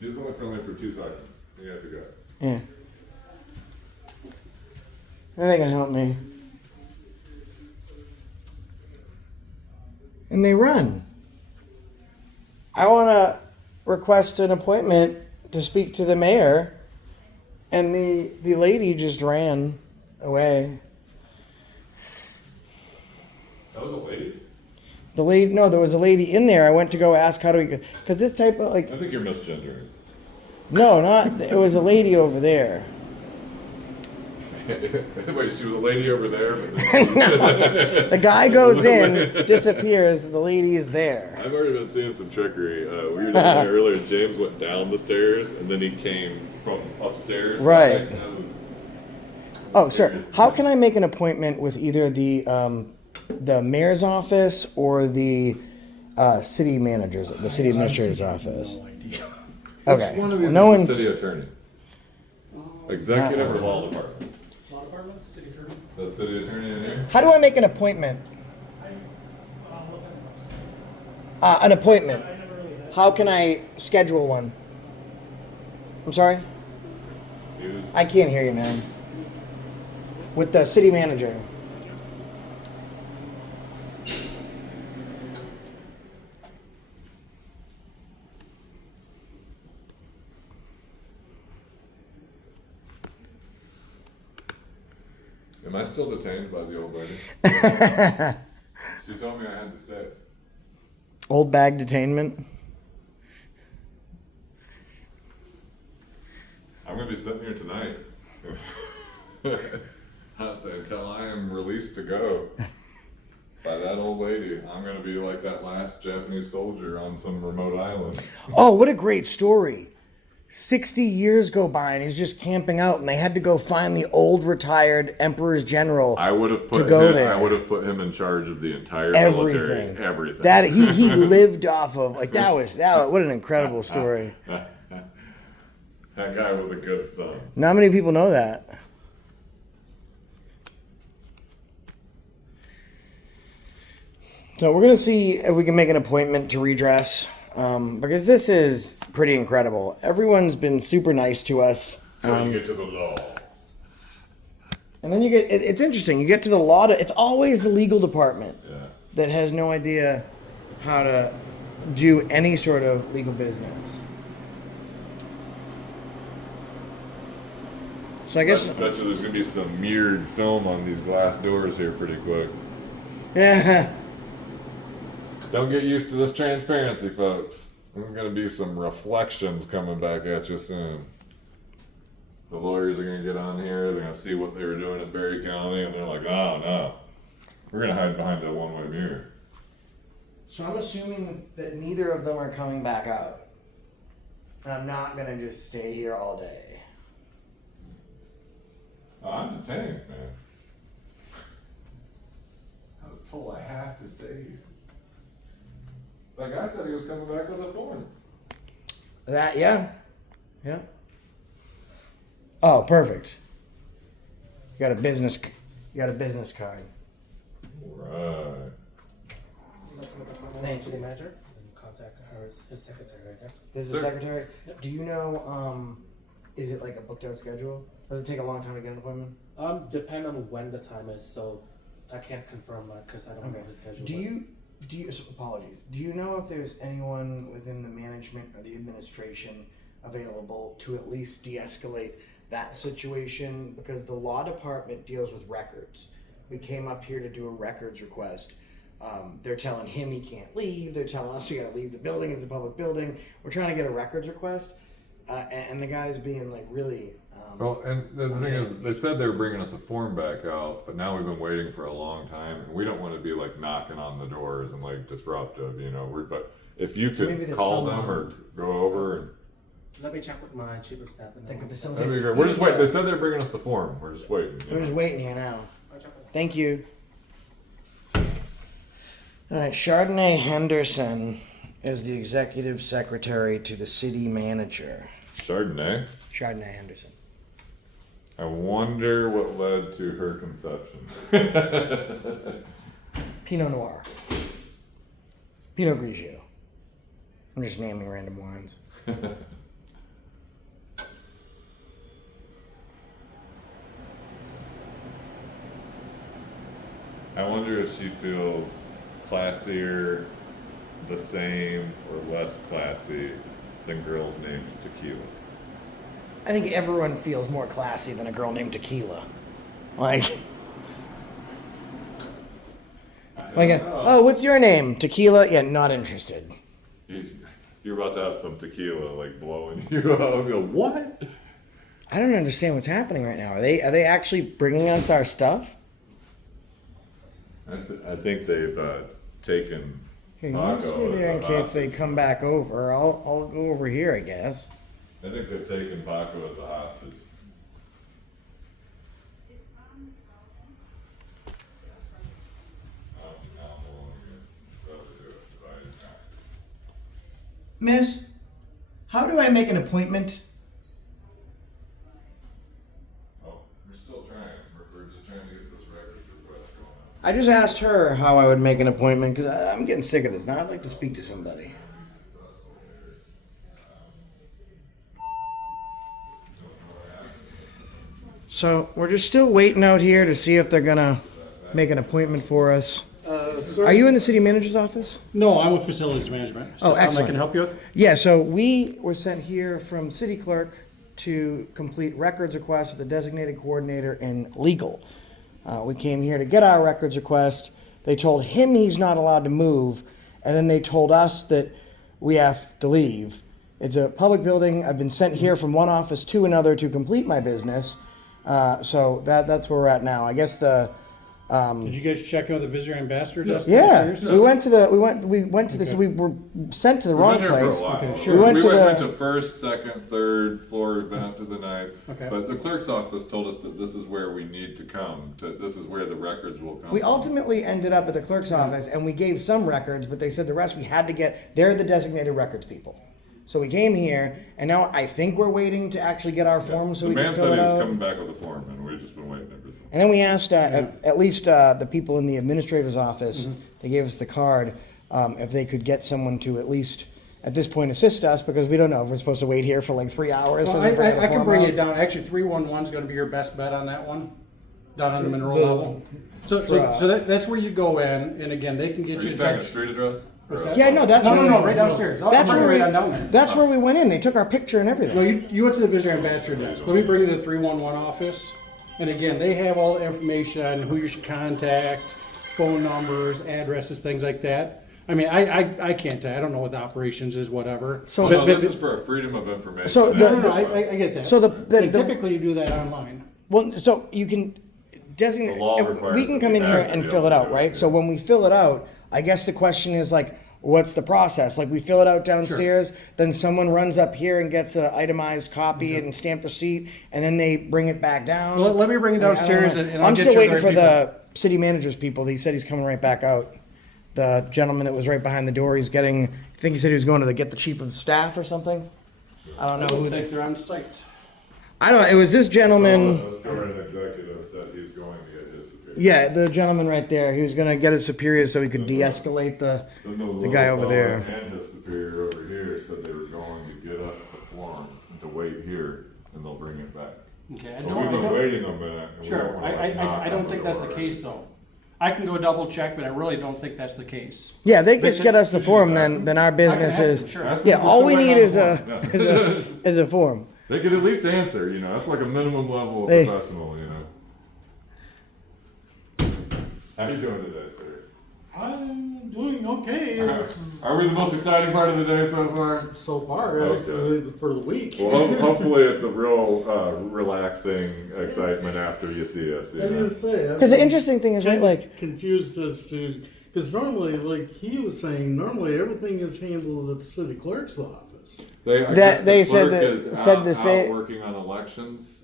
He's only friendly for 2 seconds. You have to go. Yeah. Maybe they can help me. And they run. I want to request an appointment to speak to the mayor, and the lady just ran away. That was a lady? No, there was a lady in there. I went to go ask how do we, because this type of like. I think you're misgendering. No, not. It was a lady over there. Wait, she was a lady over there, but No. The guy goes in, disappears, the lady is there. I've already been seeing some trickery. We were down there earlier. James went down the stairs, and then he came from upstairs. Right. Oh, sir. serious. How can I make an appointment with either the mayor's office or the city manager's, the city administrator's office? No idea. Okay. Which one of these No is one's. the city attorney? Executive or law department? Law department, city attorney. The city attorney in here? How do I make an appointment? An appointment. How can I schedule one? I'm sorry? I can't hear you, man. With the city manager. Am I still detained by the old lady? She told me I had to stay. Old bag detainment. I'm going to be sitting here tonight. I'd say until I am released to go by that old lady, I'm going to be like that last Japanese soldier on some remote island. Oh, what a great story. 60 years go by and he's just camping out, and they had to go find the old retired Emperor's General. I would have put I would have put him in charge of the entire military. Everything. That he lived off of. Like that what an incredible story. That guy was a good son. Not many people know that. So we're gonna see if we can make an appointment to redress, because this is pretty incredible. Everyone's been super nice to us. So you get to the law. And then it's interesting, you get to the law, it's always the legal department that has no idea how to do any sort of legal business. So I guess... I bet you there's going to be some mirrored film on these glass doors here pretty quick. Yeah. Don't get used to this transparency, folks. There's going to be some reflections coming back at you soon. The lawyers are going to get on here, they're going to see what they were doing in Berry County, and they're like, oh no, we're going to hide behind that one-way mirror. So I'm assuming that neither of them are coming back out. And I'm not going to just stay here all day. Oh, I'm detained, man. I was told I have to stay here. That guy said he was coming back with a form. Yeah. Oh, perfect. You got a business card. Right. Thanks. City manager and contact his secretary right there. This is the secretary. Yep. Do you know? Is it like a booked out schedule? Does it take a long time to get an appointment? Depend on when the time is, so I can't confirm that because I don't know his schedule. Do you? Apologies. Do you know if there's anyone within the management or the administration available to at least de-escalate that situation? Because the law department deals with records. We came up here to do a records request. They're telling him he can't leave. They're telling us we got to leave the building. It's a public building. We're trying to get a records request, and the guy's being like really. Well, and the thing is, they said they were bringing us a form back out, but now we've been waiting for a long time, and we don't want to be like knocking on the doors and like disruptive, you know. But if you could call them or go over and. Let me check with my chief of staff. And That'd be great. We're just waiting. They said they're bringing us the form. We're just waiting. We're just waiting here now. Thank you. All right, Chardonnay Henderson is the executive secretary to the city manager. Chardonnay Henderson. I wonder what led to her conception. Pinot Noir. Pinot Grigio. I'm just naming random wines. I wonder if she feels classier, the same, or less classy than girls named Tequila. I think everyone feels more classy than a girl named Tequila. Oh, what's your name? Tequila? Yeah, not interested. You're about to have some tequila like blowing you up. Go, what? I don't understand what's happening right now. Are they actually bringing us our stuff? I think they've taken. Here, you stay there in case they come back over. I'll go over here, I guess. I think they've taken Paco as a hostage. Miss, how do I make an appointment? Oh, we're still trying. We're just trying to get this records request going on. I just asked her how I would make an appointment because I'm getting sick of this. Now I'd like to speak to somebody. So we're just still waiting out here to see if they're gonna make an appointment for us. Sir? Are you in the city manager's office? No, I'm with facilities management. Is that something excellent. I can help you with? Yeah, so we were sent here from city clerk to complete records requests with the designated coordinator in legal. We came here to get our records request. They told him he's not allowed to move, and then they told us that we have to leave. It's a public building. I've been sent here from one office to another to complete my business. So that's where we're at now. I guess the Did you guys check out the visitor ambassador desk? Yeah, downstairs? we went to this. We were sent to the wrong Been there for a place. while. Okay, sure. We went to went the. to first, second, third floor, been up to the ninth. Okay. But the clerk's office told us that this is where we need to come. This is where the records will come. We from. ultimately ended up at the clerk's office, and we gave some records, but they said the rest we had to get. They're the designated records people. So we came here, and now I think we're waiting to actually get our forms so The we can man fill said it he was out. coming back with a form, and we've just been waiting ever since. And then we asked at least the people in the administrator's office, they gave us the card, if they could get someone to at least, at this point, assist us, because we don't know if we're supposed to wait here for like 3 hours. Well, for them to bring the I can form bring out. it down. Actually, 311 is going to be your best bet on that one, down on the Monroe level. So that's where you go in, and again, they can get Are you you in saying a touch. street address? Yeah, no, that's where No, right downstairs. That's I'll where bring we. it right down there. That's where we went in. They took our picture and everything. No, you went to the visitor ambassador desk. Let me bring you to the 311 office. And again, they have all the information on who you should contact, phone numbers, addresses, things like that. I mean, I can't tell. I don't know what the operations is, whatever. So- No, this is for a freedom of information. So No, I get that. So And typically you do that online. Well, so you can designate. The law requires We can that come we in here have to and be fill able it to out, do it, right? yeah. So when we fill it out, I guess the question is like, what's the process? Like we fill it out downstairs, then someone runs up here and gets an itemized copy and stamped receipt, and then they bring it back down. Well, let me bring it I don't downstairs know. and I'll I'm get still you waiting the for right the city manager's people. He said he's coming right back out. The gentleman that was right behind the door, he's getting. I think he said he was going to get the chief of staff or something. I don't know people. who I they. think they're on site. I don't know. It was this gentleman. The current executive said he's going to get his superior. Yeah, the gentleman right there. He was gonna get his superior so he could de-escalate the guy over there. And his superior over here said they were going to get us the form and to wait here, and they'll bring it back. Okay, But we've been waiting a minute. And we Sure, don't wanna, like, knock I don't on think the that's door the or case anything. though. I can go double check, but I really don't think that's the case. Yeah, they just get us the form, then our business ask them, is. sure. Ask them Yeah, if all it's we going need on is the a form. is a form. They could at least answer, you know. That's like a minimum level of They- professional, you know. How you doing today, sir? I'm doing okay. Are we the most exciting part of the day so far? So far, Okay. actually, for the week. Well, hopefully it's a real relaxing excitement after you see us. You I know? didn't say. Because the interesting thing is, right, like, confused as to because normally, like he was saying, normally everything is handled at the city clerk's office. I guess the they said clerk that- is said out, the same- out working on elections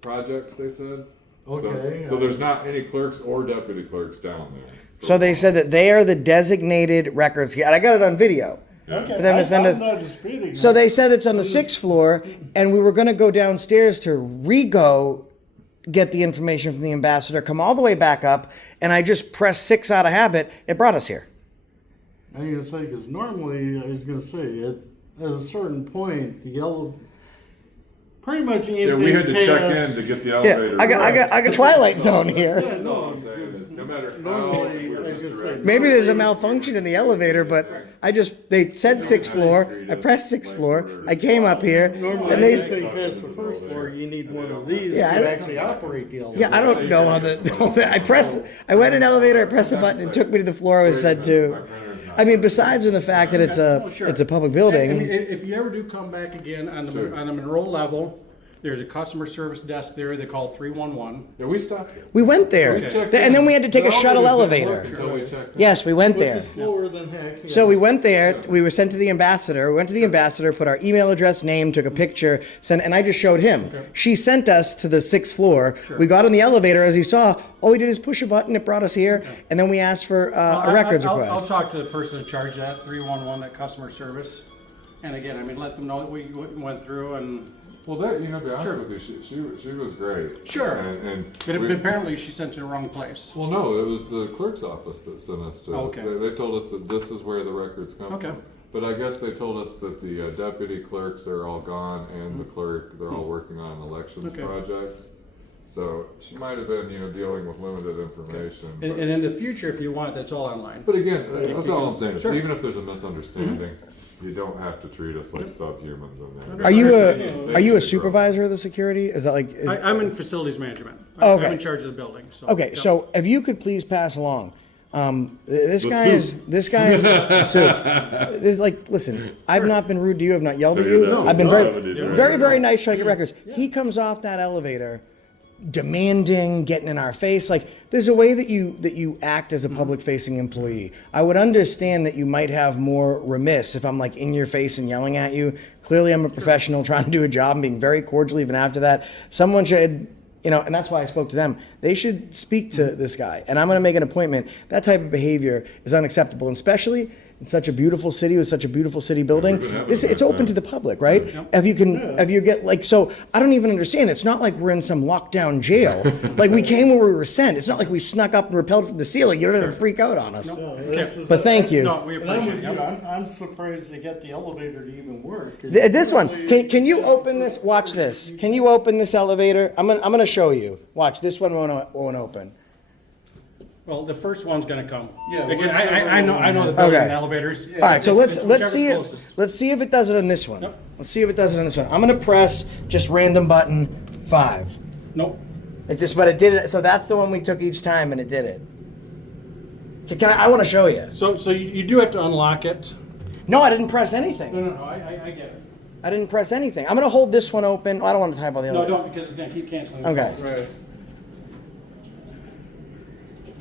projects. They said. Okay. So there's not any clerks or deputy clerks down there. so they said that they are the designated records. And I got it on video. Yeah. Okay, For them to send us- I'm not disputing. So that. they said it's on the 6th floor, and we were going to go downstairs to get the information from the ambassador, come all the way back up, and I just pressed 6 out of habit. It brought us here. I was gonna say because normally I was gonna say at a certain point the yellow. Pretty much anything. Yeah, we had to check in past- to get the Yeah, elevator. I got Twilight Zone Yeah, here. That's all no. I'm saying is no matter how Normally, we're I was gonna say, misdirected. Maybe there's a malfunction in the elevator, but they said 6th floor. I pressed 6th floor. I came up here, Normally, and they. anything past the first floor, you need one of these Yeah, I to don't- actually operate the elevator. Yeah, I don't know how I went in an elevator, I pressed a button, it took me to the floor I was said to. I mean, besides from the fact that it's Oh, sure. a public I mean, building. if you ever do come back again on Sure. the Monroe level, there's a customer service desk there. They call 311. Yeah, we stopped it. We went there, We checked and then in. we had to take The a shuttle elevator's been elevator. working Until we checked in. Yes, we went Which there. is slower than heck. Yeah. So we went there. We were sent to the ambassador. We went to the ambassador, put our email address, name, took a picture, sent, and I just showed him. She sent us to the 6th floor. We got on the elevator, as you saw. All we did is push a button. It brought us here, and then we asked for a records I'll request. talk to the person in charge of that 311, that customer service. And again, I mean, let them know that we went through and. Well, that to be honest Sure. with you, she was great. Sure. And But we- apparently she sent you the wrong place. well, no, it was the clerk's office that sent us to. Okay. They told us that this is where the records come Okay. from. But I guess they told us that the deputy clerks are all gone, and the clerk they're all working on elections Okay. projects. So she might have been, dealing with limited information. And, but- and in the future, if you want, that's all online. But again, that's all I'm saying. Is Sure. even if there's a misunderstanding, you don't have to treat us like subhumans in there. Are you a supervisor of the security? Is that like? I'm in facilities management. Oh, I'm okay. in charge of the building. So, Okay, yeah. so if you could please pass along, this The guy soup. is like, listen, I've not been rude to you, I've not yelled at No, you. you're not. I've been No, very, no, no, no. very, very nice trying to get records. He comes off that elevator, demanding, getting in our face. Like, there's a way that you act as a public facing employee. I would understand that you might have more remiss if I'm like in your face and yelling at you. Clearly I'm a professional trying to do a job and being very cordial even after that. Someone should, and that's why I spoke to them. They should speak to this guy, and I'm going to make an appointment. That type of behavior is unacceptable, and especially in such a beautiful city with such a beautiful city building. It's open to the public, right? If you get like, so I don't even understand. It's not like we're in some lockdown jail. Like, we came where we were sent. It's not like we snuck up and rappelled from the ceiling. You don't have to freak out on us. But thank you. No, we appreciate it. I'm surprised they got the elevator to even work. This one, can you open this? Watch this. Can you open this elevator? I'm gonna show you. Watch, this one won't open. Well, the first one's gonna come. Yeah, Again, whichever I know the building Okay. elevators. All right, so let's whichever's see closest. let's see if it does it on this one. Yep. Let's see if it does it on this one. I'm gonna press just random button 5. Nope. But it did it. So that's the one we took each time, and it did it. I want to show you. So you do have to unlock it. No, I didn't press anything. No, I get it. I didn't press anything. I'm gonna hold this one open. I don't want to type all the No, others. don't, because it's gonna keep canceling. Okay. Right.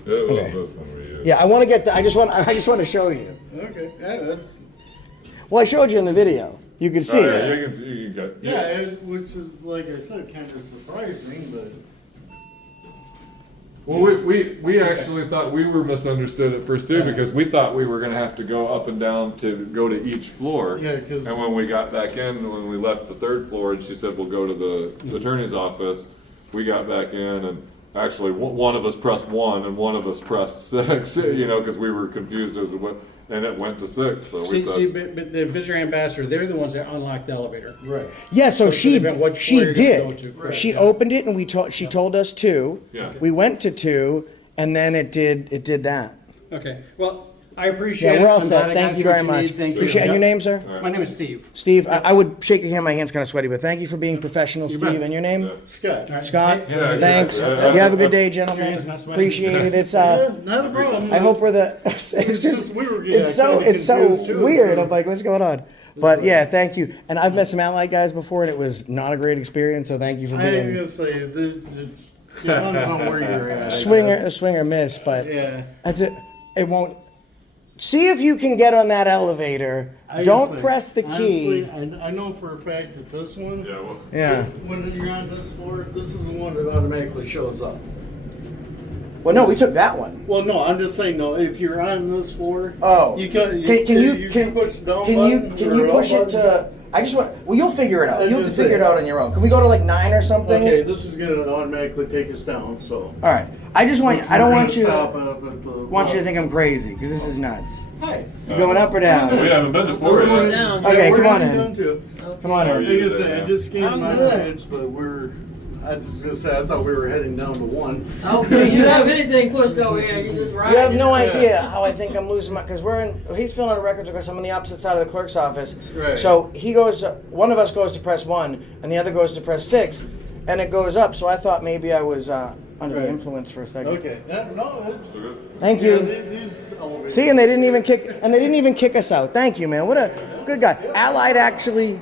It was Okay. this one we used. Yeah, I want to get. I just want to show you. Okay, yeah, that's, Well, I showed you in the video. You can see Oh, yeah, it. you can see, you got, yeah, which is, like I said, kind of surprising, but. Well, we actually thought we were misunderstood at first too, because we thought we were gonna have to go up and down to go to each floor. Yeah, 'cause- And when we got back in, when we left the 3rd floor, and she said, we'll go to the attorney's office, we got back in, and actually one of us pressed 1 and one of us pressed 6, because we were confused as to what, and it went to 6, so we See, said. but the visitor ambassador, they're the ones that unlock the elevator. Right. Yeah, so she depends what floor you're gonna go to, did. correct, She yeah. opened it, and she told us 2. Yeah. We went to 2, and then it did that. Okay, well, I appreciate it. Yeah, we're all I'm set. glad I Thank got you what very much. need. Thank you. Appreciate. And your Yep. name, sir? My name is Steve. Steve. I would shake your hand. My hand's kind of sweaty, but thank you for being professional, Steve. bet. And your name? Scott. Scott. Yeah, Thanks. exactly. You have a good day, Your gentlemen. hand's not sweaty. Appreciate it. It's Not a problem. I hope we're the. It's just. just we were, yeah, It's so. kinda It's so confused, too, weird. so- I'm like, what's going on? But yeah, thank you. And I've met some Allied guys before, and it was not a great experience. So thank you for I was being gonna say, it depends on where you're at. I swing guess. or miss. But Yeah. that's it. It won't. See if you can get on that elevator. I Don't just press the think, key. honestly, I know for a fact that this one, Yeah, well, Yeah. when you're on this floor, this is the one that automatically shows up. Well, no, we took that one. Well, no, I'm just saying, no, if you're on this floor, Oh, you can push the down can you button can or you up push it button. to? I just want. Well, you'll figure it out. I You'll just figure it say- out on your own. Can we go to like 9 or something? Okay, this is gonna automatically take us down, so. All right. I just want. I don't We're want gonna you. stop To, up at the want you to think I'm crazy because this is nuts. Hey. You going up or down? we haven't been to 4 yet. Okay, we're come on gonna in. be done too. Come on Are in. you- Like I said, I just scanned I'm my good. mileage, but I was gonna say, I thought we were heading down to 1. Okay, you have anything pushed over here, you just ride You have it. no idea how I think I'm losing my. Because he's filling out a records because I'm on the opposite side of the clerk's office. Right. So he goes. One of us goes to press 1, and the other goes to press 6, and it goes up. So I thought maybe I was under the Right. influence for a second. Okay, no, it's. Thank Yeah, you. these elevators. See, and they didn't even kick us out. Thank you, man. What a good guy. Allied actually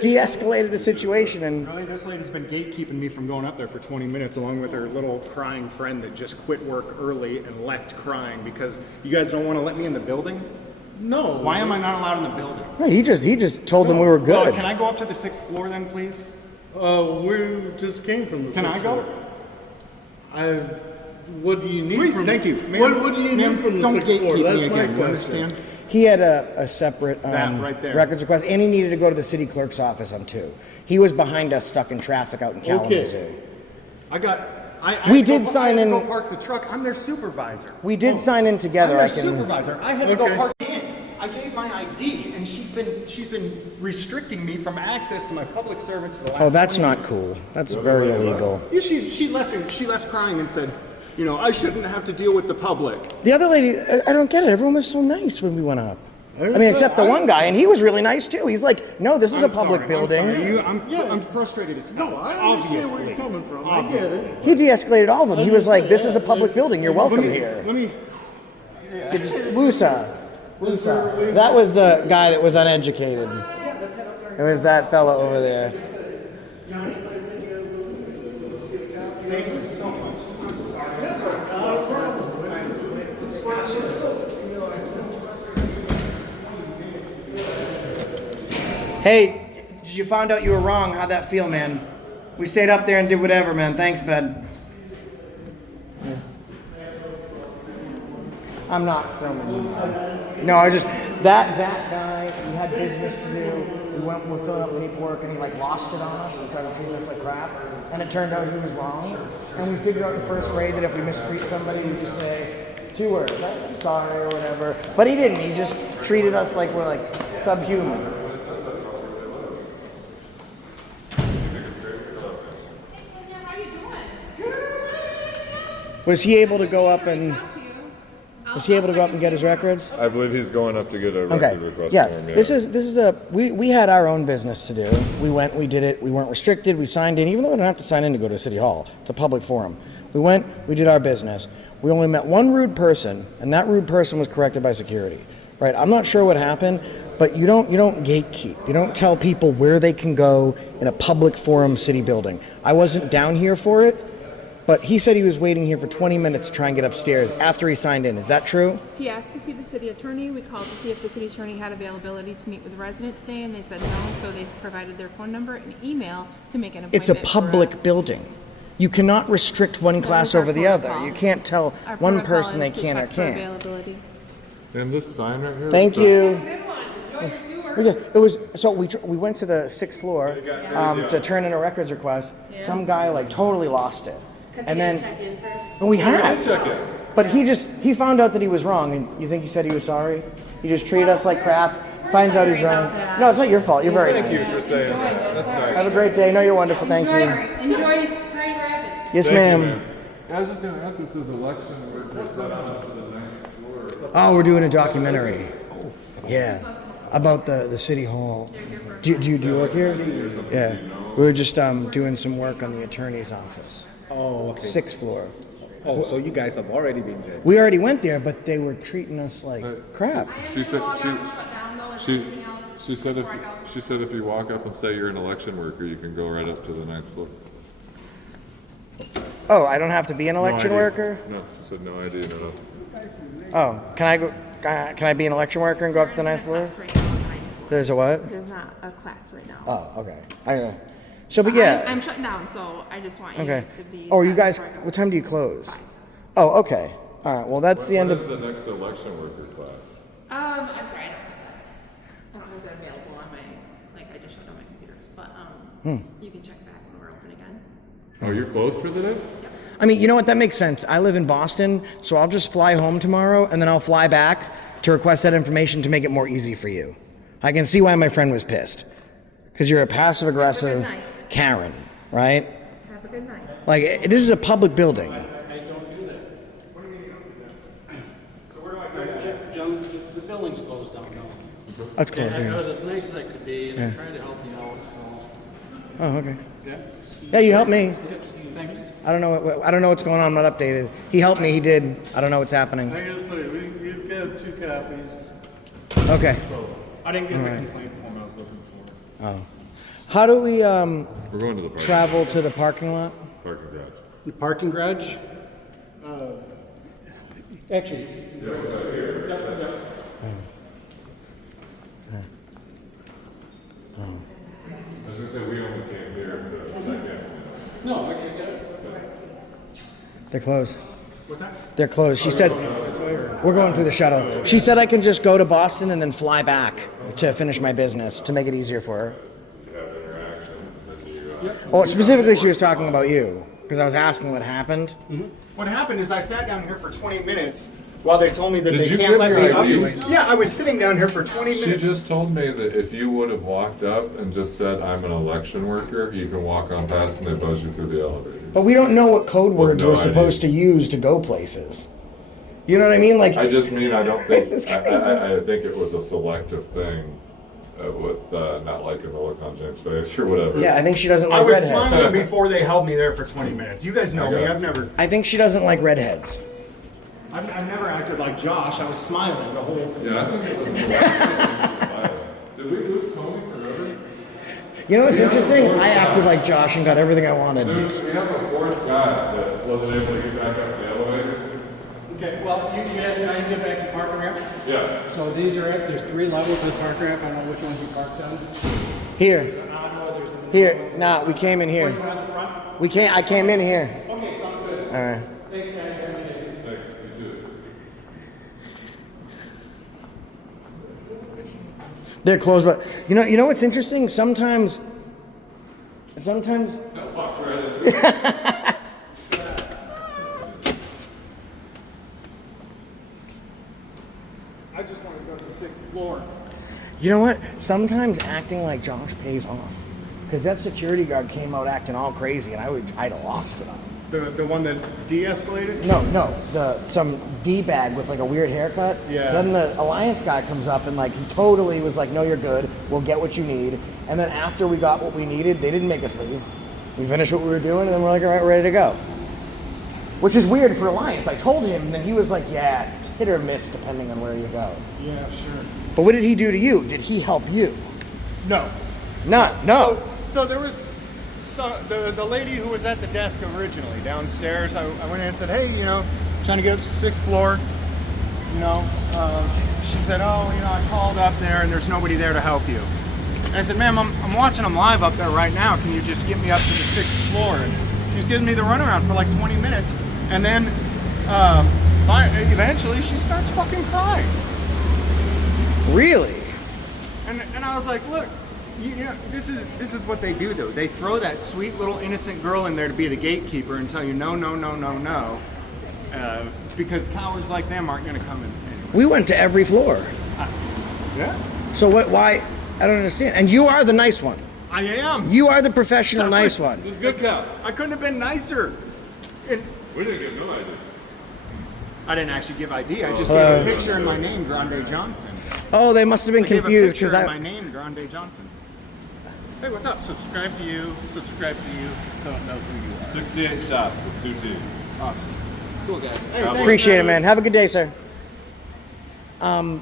de-escalated the situation, and Really, this lady's been gatekeeping me from going up there for 20 minutes, along with her little crying friend that just quit work early and left crying because you guys don't want to let me in the building. No. Why am I not allowed in the building? he just told them we were Well, good. can I go up to the 6th floor then, please? We just came from the. Can I 6th go? floor. What do you need Sweet, from? thank you. Ma'am, What do you ma'am, need from the don't 6th floor? gatekeep That's me my again, you question. understand? He had a separate That right there. records request, and he needed to go to the city clerk's office on 2. He was behind us, stuck in traffic out in Kalamazoo. I We had to did go, sign I had in- to go park the truck. I'm their supervisor. We did sign in together. I'm I their can. supervisor. I had to go Okay. park in. I gave my ID, and she's been restricting me from access to my public servants for the last. Oh, that's 20 not minutes. cool. That's very illegal. Yeah, she left crying and said, I shouldn't have to deal with the public. The other lady, I don't get it. Everyone was so nice when we went up. I mean, except the one guy, and he was really nice too. He's like, "No, this is a public building." I'm frustrated as hell. No, I understand where you're coming from. I get it. He de-escalated all of them. He was like, "This is a public building. You're welcome Let me, here." Let me. Wusa. That was the guy that was uneducated. It was that fellow over there. Thank you so much. I'm sorry. Hey, did you find out you were wrong? How'd that feel, man? We stayed up there and did whatever, man. Thanks, bud. Yeah. I'm not filming you. No, I just that guy. We had business to do. We're filling out paperwork, and he like lost it on us and started treating us like crap. And it turned out he was wrong. And we figured out in first grade that if we mistreat somebody, we just say 2 words, like, sorry or whatever. But he didn't. He just treated us like we're like subhuman. Was he able to go up and? Was he able to go up and get his records? I believe he's going up to get a record request Yeah. form. This is a we had our own business to do. We went, we did it. We weren't restricted. We signed in, even though we don't have to sign in to go to City Hall. It's a public forum. We went, we did our business. We only met one rude person, and that rude person was corrected by security. Right? I'm not sure what happened, but you don't gatekeep. You don't tell people where they can go in a public forum city building. I wasn't down here for it. But he said he was waiting here for 20 minutes to try and get upstairs after he signed in. Is that true? He asked to see the city attorney. We called to see if the city attorney had availability to meet with the resident today, and they said no, so they provided their phone number and email to make an appointment. It's a public building. You cannot restrict one class over the other. You can't tell one person they can or can't. And this sign right here. Thank you. It was so we went to the 6th floor to turn in a records request. Some guy like totally lost it. And then we had, but he found out that he was wrong. And you think he said he was sorry? He just treated us like crap. Finds out he's wrong. No, it's not your fault. You're very nice. Thank you for saying that. That's nice. Have a great day. No, you're wonderful. Thank you. Enjoy Grand Rapids. Yes, ma'am. I was just going to ask, this is election. We're just going up to the 9th floor. Oh, we're doing a documentary. Yeah, about the city hall. Do you work here? Yeah, we were just doing some work on the attorney's office. Oh, okay. 6th floor. Oh, so you guys have already been there? We already went there, but they were treating us like crap. She said if you walk up and say you're an election worker, you can go right up to the 9th floor. Oh, I don't have to be an election worker? No, she said no ID, no. Oh, can I go? Can I be an election worker and go up to the 9th floor? There's a what? There's not a class right now. Oh, okay. I don't know. So, but yeah. I'm shutting down, so I just want you Okay. guys to be. Oh, you guys, what time do you close? Oh, okay. All right. Well, that's the end of. What is the next election worker class? I'm sorry, I don't have that. I don't have that available on my. I just shut down my computers, but you can check back when we're open again. Oh, you're closed for the day? Yep. I mean, you know what? That makes sense. I live in Boston, so I'll just fly home tomorrow, and then I'll fly back to request that information to make it more easy for you. I can see why my friend was pissed, because you're a passive-aggressive Karen, right? Have a good night. Like, this is a public building. I don't do that. What do you mean you don't do that? So where do I go? John, the building's closed down now. That's closed, I yeah. was as nice as I could be, and I tried to help you out, so. Oh, okay. Yeah? Yeah, you helped me. Thanks. I don't know what's going on. I'm not updated. He helped me. He did. I don't know what's happening. I gotta say, we've got 2 copies. Okay. So I didn't get the complaint form I was looking for. Oh. How do we We're going to the park. travel to the parking lot? Parking garage. The parking garage? Actually. I was going to say, we only came here to check in. No, I can't get it. They're closed. What's that? They're closed. She said, we're going through the shuttle. She said I can just go to Boston and then fly back to finish my business to make it easier for her. Oh, specifically she was talking about you, because I was asking what happened. What happened is I sat down here for 20 minutes while they told me that Did they you can't give let your me ID? up. Yeah, I was sitting down here for 20 minutes. She just told me that if you would have walked up and just said, I'm an election worker, you can walk on past and they buzz you through the elevator. But we don't know what code words no we're ID. supposed to use to go places. You know what I mean? Like, I just mean, I don't think, This is I think it was a selective thing with not liking the look on James' face or whatever. yeah, I think she doesn't like I was redheads. smiling before they held me there for 20 minutes. You guys know me. I've never I think she doesn't like redheads. I've never acted like Josh. I was smiling the whole. Yeah, I think it was selective. Did we lose Tony forever? You know what's interesting? I acted like Josh and got everything I wanted. We have a fourth guy that wasn't able to get back up the elevator. Okay, well, you asked me how you get back to the parking ramp? Yeah. So these are there's 3 levels of the parking ramp. I don't know which ones you parked on. Here. Here. Nah, we came in here. I came in here. Okay, sounds good. All right. Thank you guys. Have a good day. Thanks, you too. They're closed, but you know what's interesting? Sometimes. I walked right into it. I just want to go to the 6th floor. You know what? Sometimes acting like Josh pays off. Because that security guard came out acting all crazy, and I'd have lost it on him. The one that de-escalated? No, some D-bag with like a weird haircut. Yeah. Then the Alliance guy comes up and like he totally was like, no, you're good. We'll get what you need. And then after we got what we needed, they didn't make us leave. We finished what we were doing, and then we're like, all right, we're ready to go. Which is weird for Alliance. I told him, and then he was like, yeah, it's hit or miss depending on where you go. Yeah, sure. But what did he do to you? Did he help you? No. No. So there was the lady who was at the desk originally downstairs. I went in and said, hey, trying to get up to the 6th floor. She said, oh, I called up there and there's nobody there to help you. And I said, ma'am, I'm watching them live up there right now. Can you just get me up to the 6th floor? And she's giving me the runaround for like 20 minutes. And then eventually she starts fucking crying. Really? And I was like, look, this is what they do though. They throw that sweet little innocent girl in there to be the gatekeeper and tell you no, because cowards like them aren't going to come in. Anyway. We went to every floor. Yeah. So why? I don't understand. And you are the nice one. I am. You are the professional nice one. He's a good cop. I couldn't have been nicer. We didn't give no idea. I didn't actually give ID. I just gave a picture and my name, Grande Johnson. Oh, they must have been confused because because my name, Grande Johnson. Hey, what's up? Subscribe to you. Don't know who you are. 68 shots with 2 T's. Awesome. Cool, guys. Hey, thanks, appreciate it, man. Have a good day, sir. I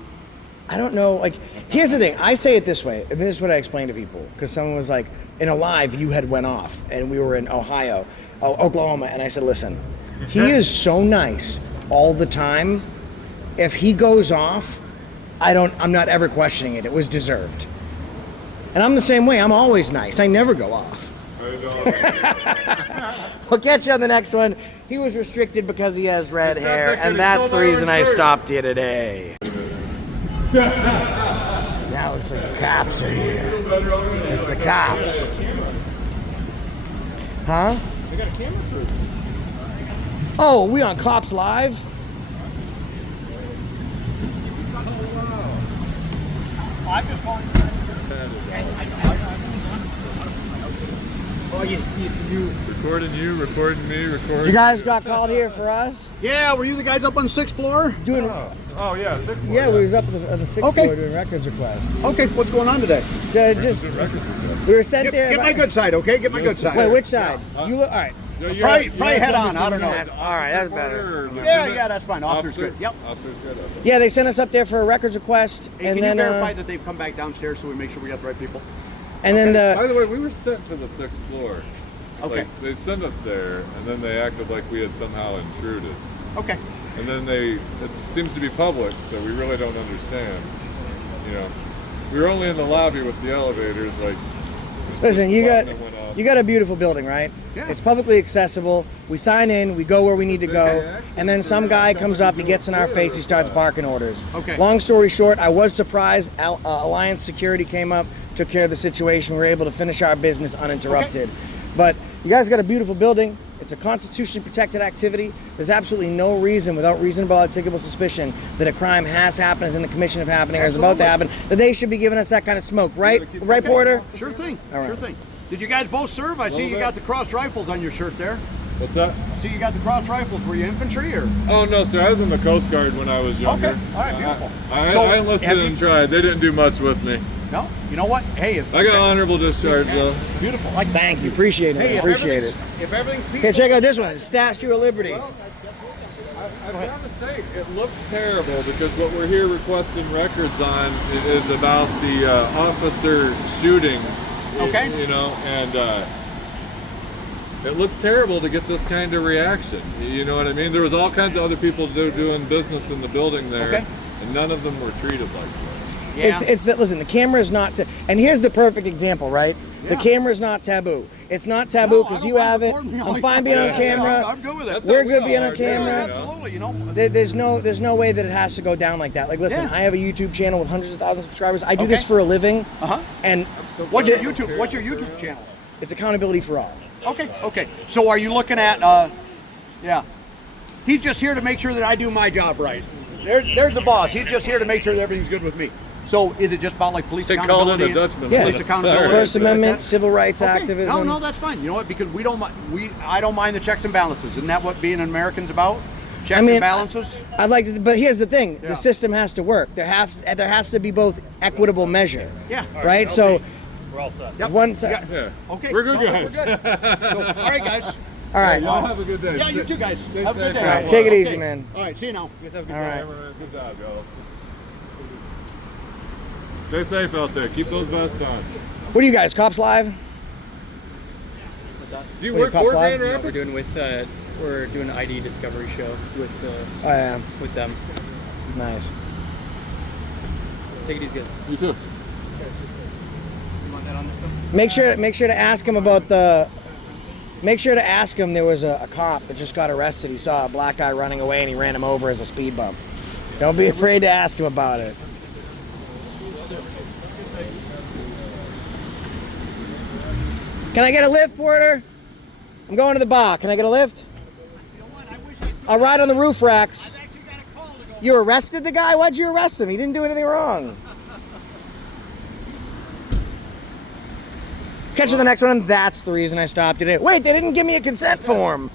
don't know. Like, here's the thing. I say it this way. And this is what I explain to people. Because someone was like, in a live, you had went off, and we were in Oklahoma, and I said, listen, he is so nice all the time. If he goes off, I'm not ever questioning it. It was deserved. And I'm the same way. I'm always nice. I never go off. We'll catch you on the next one. He was restricted because he has red hair, and that's the reason I stopped you today. Now it looks like the cops are here. It's the cops. Huh? They got a camera crew. Oh, we on Cops Live? I'm just calling. Oh, yeah, see if you Recording you, recording me, recording. You guys got called here for us? Yeah, were you the guys up on the 6th floor? Doing. Oh yeah, 6th floor. Yeah, we was up on the 6th Okay. floor doing records requests. Okay, what's going on today? Just we were sent there. Get my good side, okay? Get my good side. Wait, which side? You look all right. Probably head on. I don't know. All right, that's better. Yeah, that's fine. Officer's good. Yep. Officer's good. Okay. Yeah, they sent us up there for a records request, Hey, and can then you verify that they've come back downstairs so we make sure we got the right people? and then By the way, we were sent to the 6th floor. Okay. Like, they'd send us there, and then they acted like we had somehow intruded. Okay. And then it seems to be public, so we really don't understand. We were only in the lobby with the elevators, like. Listen, you got a beautiful building, right? Yeah. It's publicly accessible. We sign in, we go where we need to go, and then some guy comes up, he gets in our face, he starts barking orders. Okay. Long story short, I was surprised. Alliance Security came up, took care of the situation. We were able to finish our business uninterrupted. But you guys got a beautiful building. It's a constitutionally protected activity. There's absolutely no reason, without reasonable articulable suspicion, that a crime has happened, is in the commission of happening, or is about to happen, that they should be giving us that kind of smoke, right? Right, Porter? Sure thing. All right. Sure thing. Did you guys both serve? I see you got the cross rifles on your shirt there. What's that? I see you got the cross rifles. Were you infantry or? Oh no, sir. I was in the Coast Guard when I was younger. Okay. All right. Beautiful. I enlisted and tried. They didn't do much with me. No. You know what? Hey, I got honorable discharge though. Beautiful. Thank you. Appreciate it. Hey, Appreciate it. If everything's peaceful. Here, check out this one. Statue of Liberty. Well, I've got to say, it looks terrible because what we're here requesting records on is about the officer shooting Okay. You know, and it looks terrible to get this kind of reaction. You know what I mean? There was all kinds of other people doing business in the building there, Okay. and none of them were treated like this. Yeah. It's that, listen, the camera is not, and here's the perfect example, right? The camera is not taboo. It's not taboo because you have it. I'm fine being on camera. I'm good with it. We're good being on camera. Absolutely, you know. There's no way that it has to go down like that. Like, listen, I have a YouTube channel with hundreds of thousands of subscribers. I do this for a living. And What's your YouTube channel? It's Accountability for All. Okay. So are you looking at? Yeah. He's just here to make sure that I do my job right. There's the boss. He's just here to make sure that everything's good with me. So is it just about like police accountability? Police accountability. First Amendment, civil rights activism. No, that's fine. You know what? Because I don't mind the checks and balances. Isn't that what being an American's about? Checks and balances. I'd like to, but here's the thing: the system has to work. There has to be both equitable measure. Yeah. Right. So we're all set. Yep. One side. Yeah. Okay. We're good, No, guys. We're good. So, all right, guys. All right. Y'all have a good day. Yeah, you too, guys. Stay Have a good safe. day. All right, take it easy, man. All right, see you now. You guys have a good All day. right. Good job, y'all. Stay safe out there. Keep those vests on. What are you guys, Cops Live? What's that? Do you What are work Cops for Live? Grand No, Rapids? we're doing an ID discovery show with Oh, yeah. with them. Nice. Take it easy, guys. You too. You want that on this stuff? Make sure to ask him about the. Make sure to ask him. There was a cop that just got arrested. He saw a black guy running away and he ran him over as a speed bump. Don't be afraid to ask him about it. Can I get a lift, Porter? I'm going to the bar. Can I get a lift? I'll ride on the roof racks. You arrested the guy? Why'd you arrest him? He didn't do anything wrong. Catch you the next one, and that's the reason I stopped it. Wait, they didn't give me a consent form.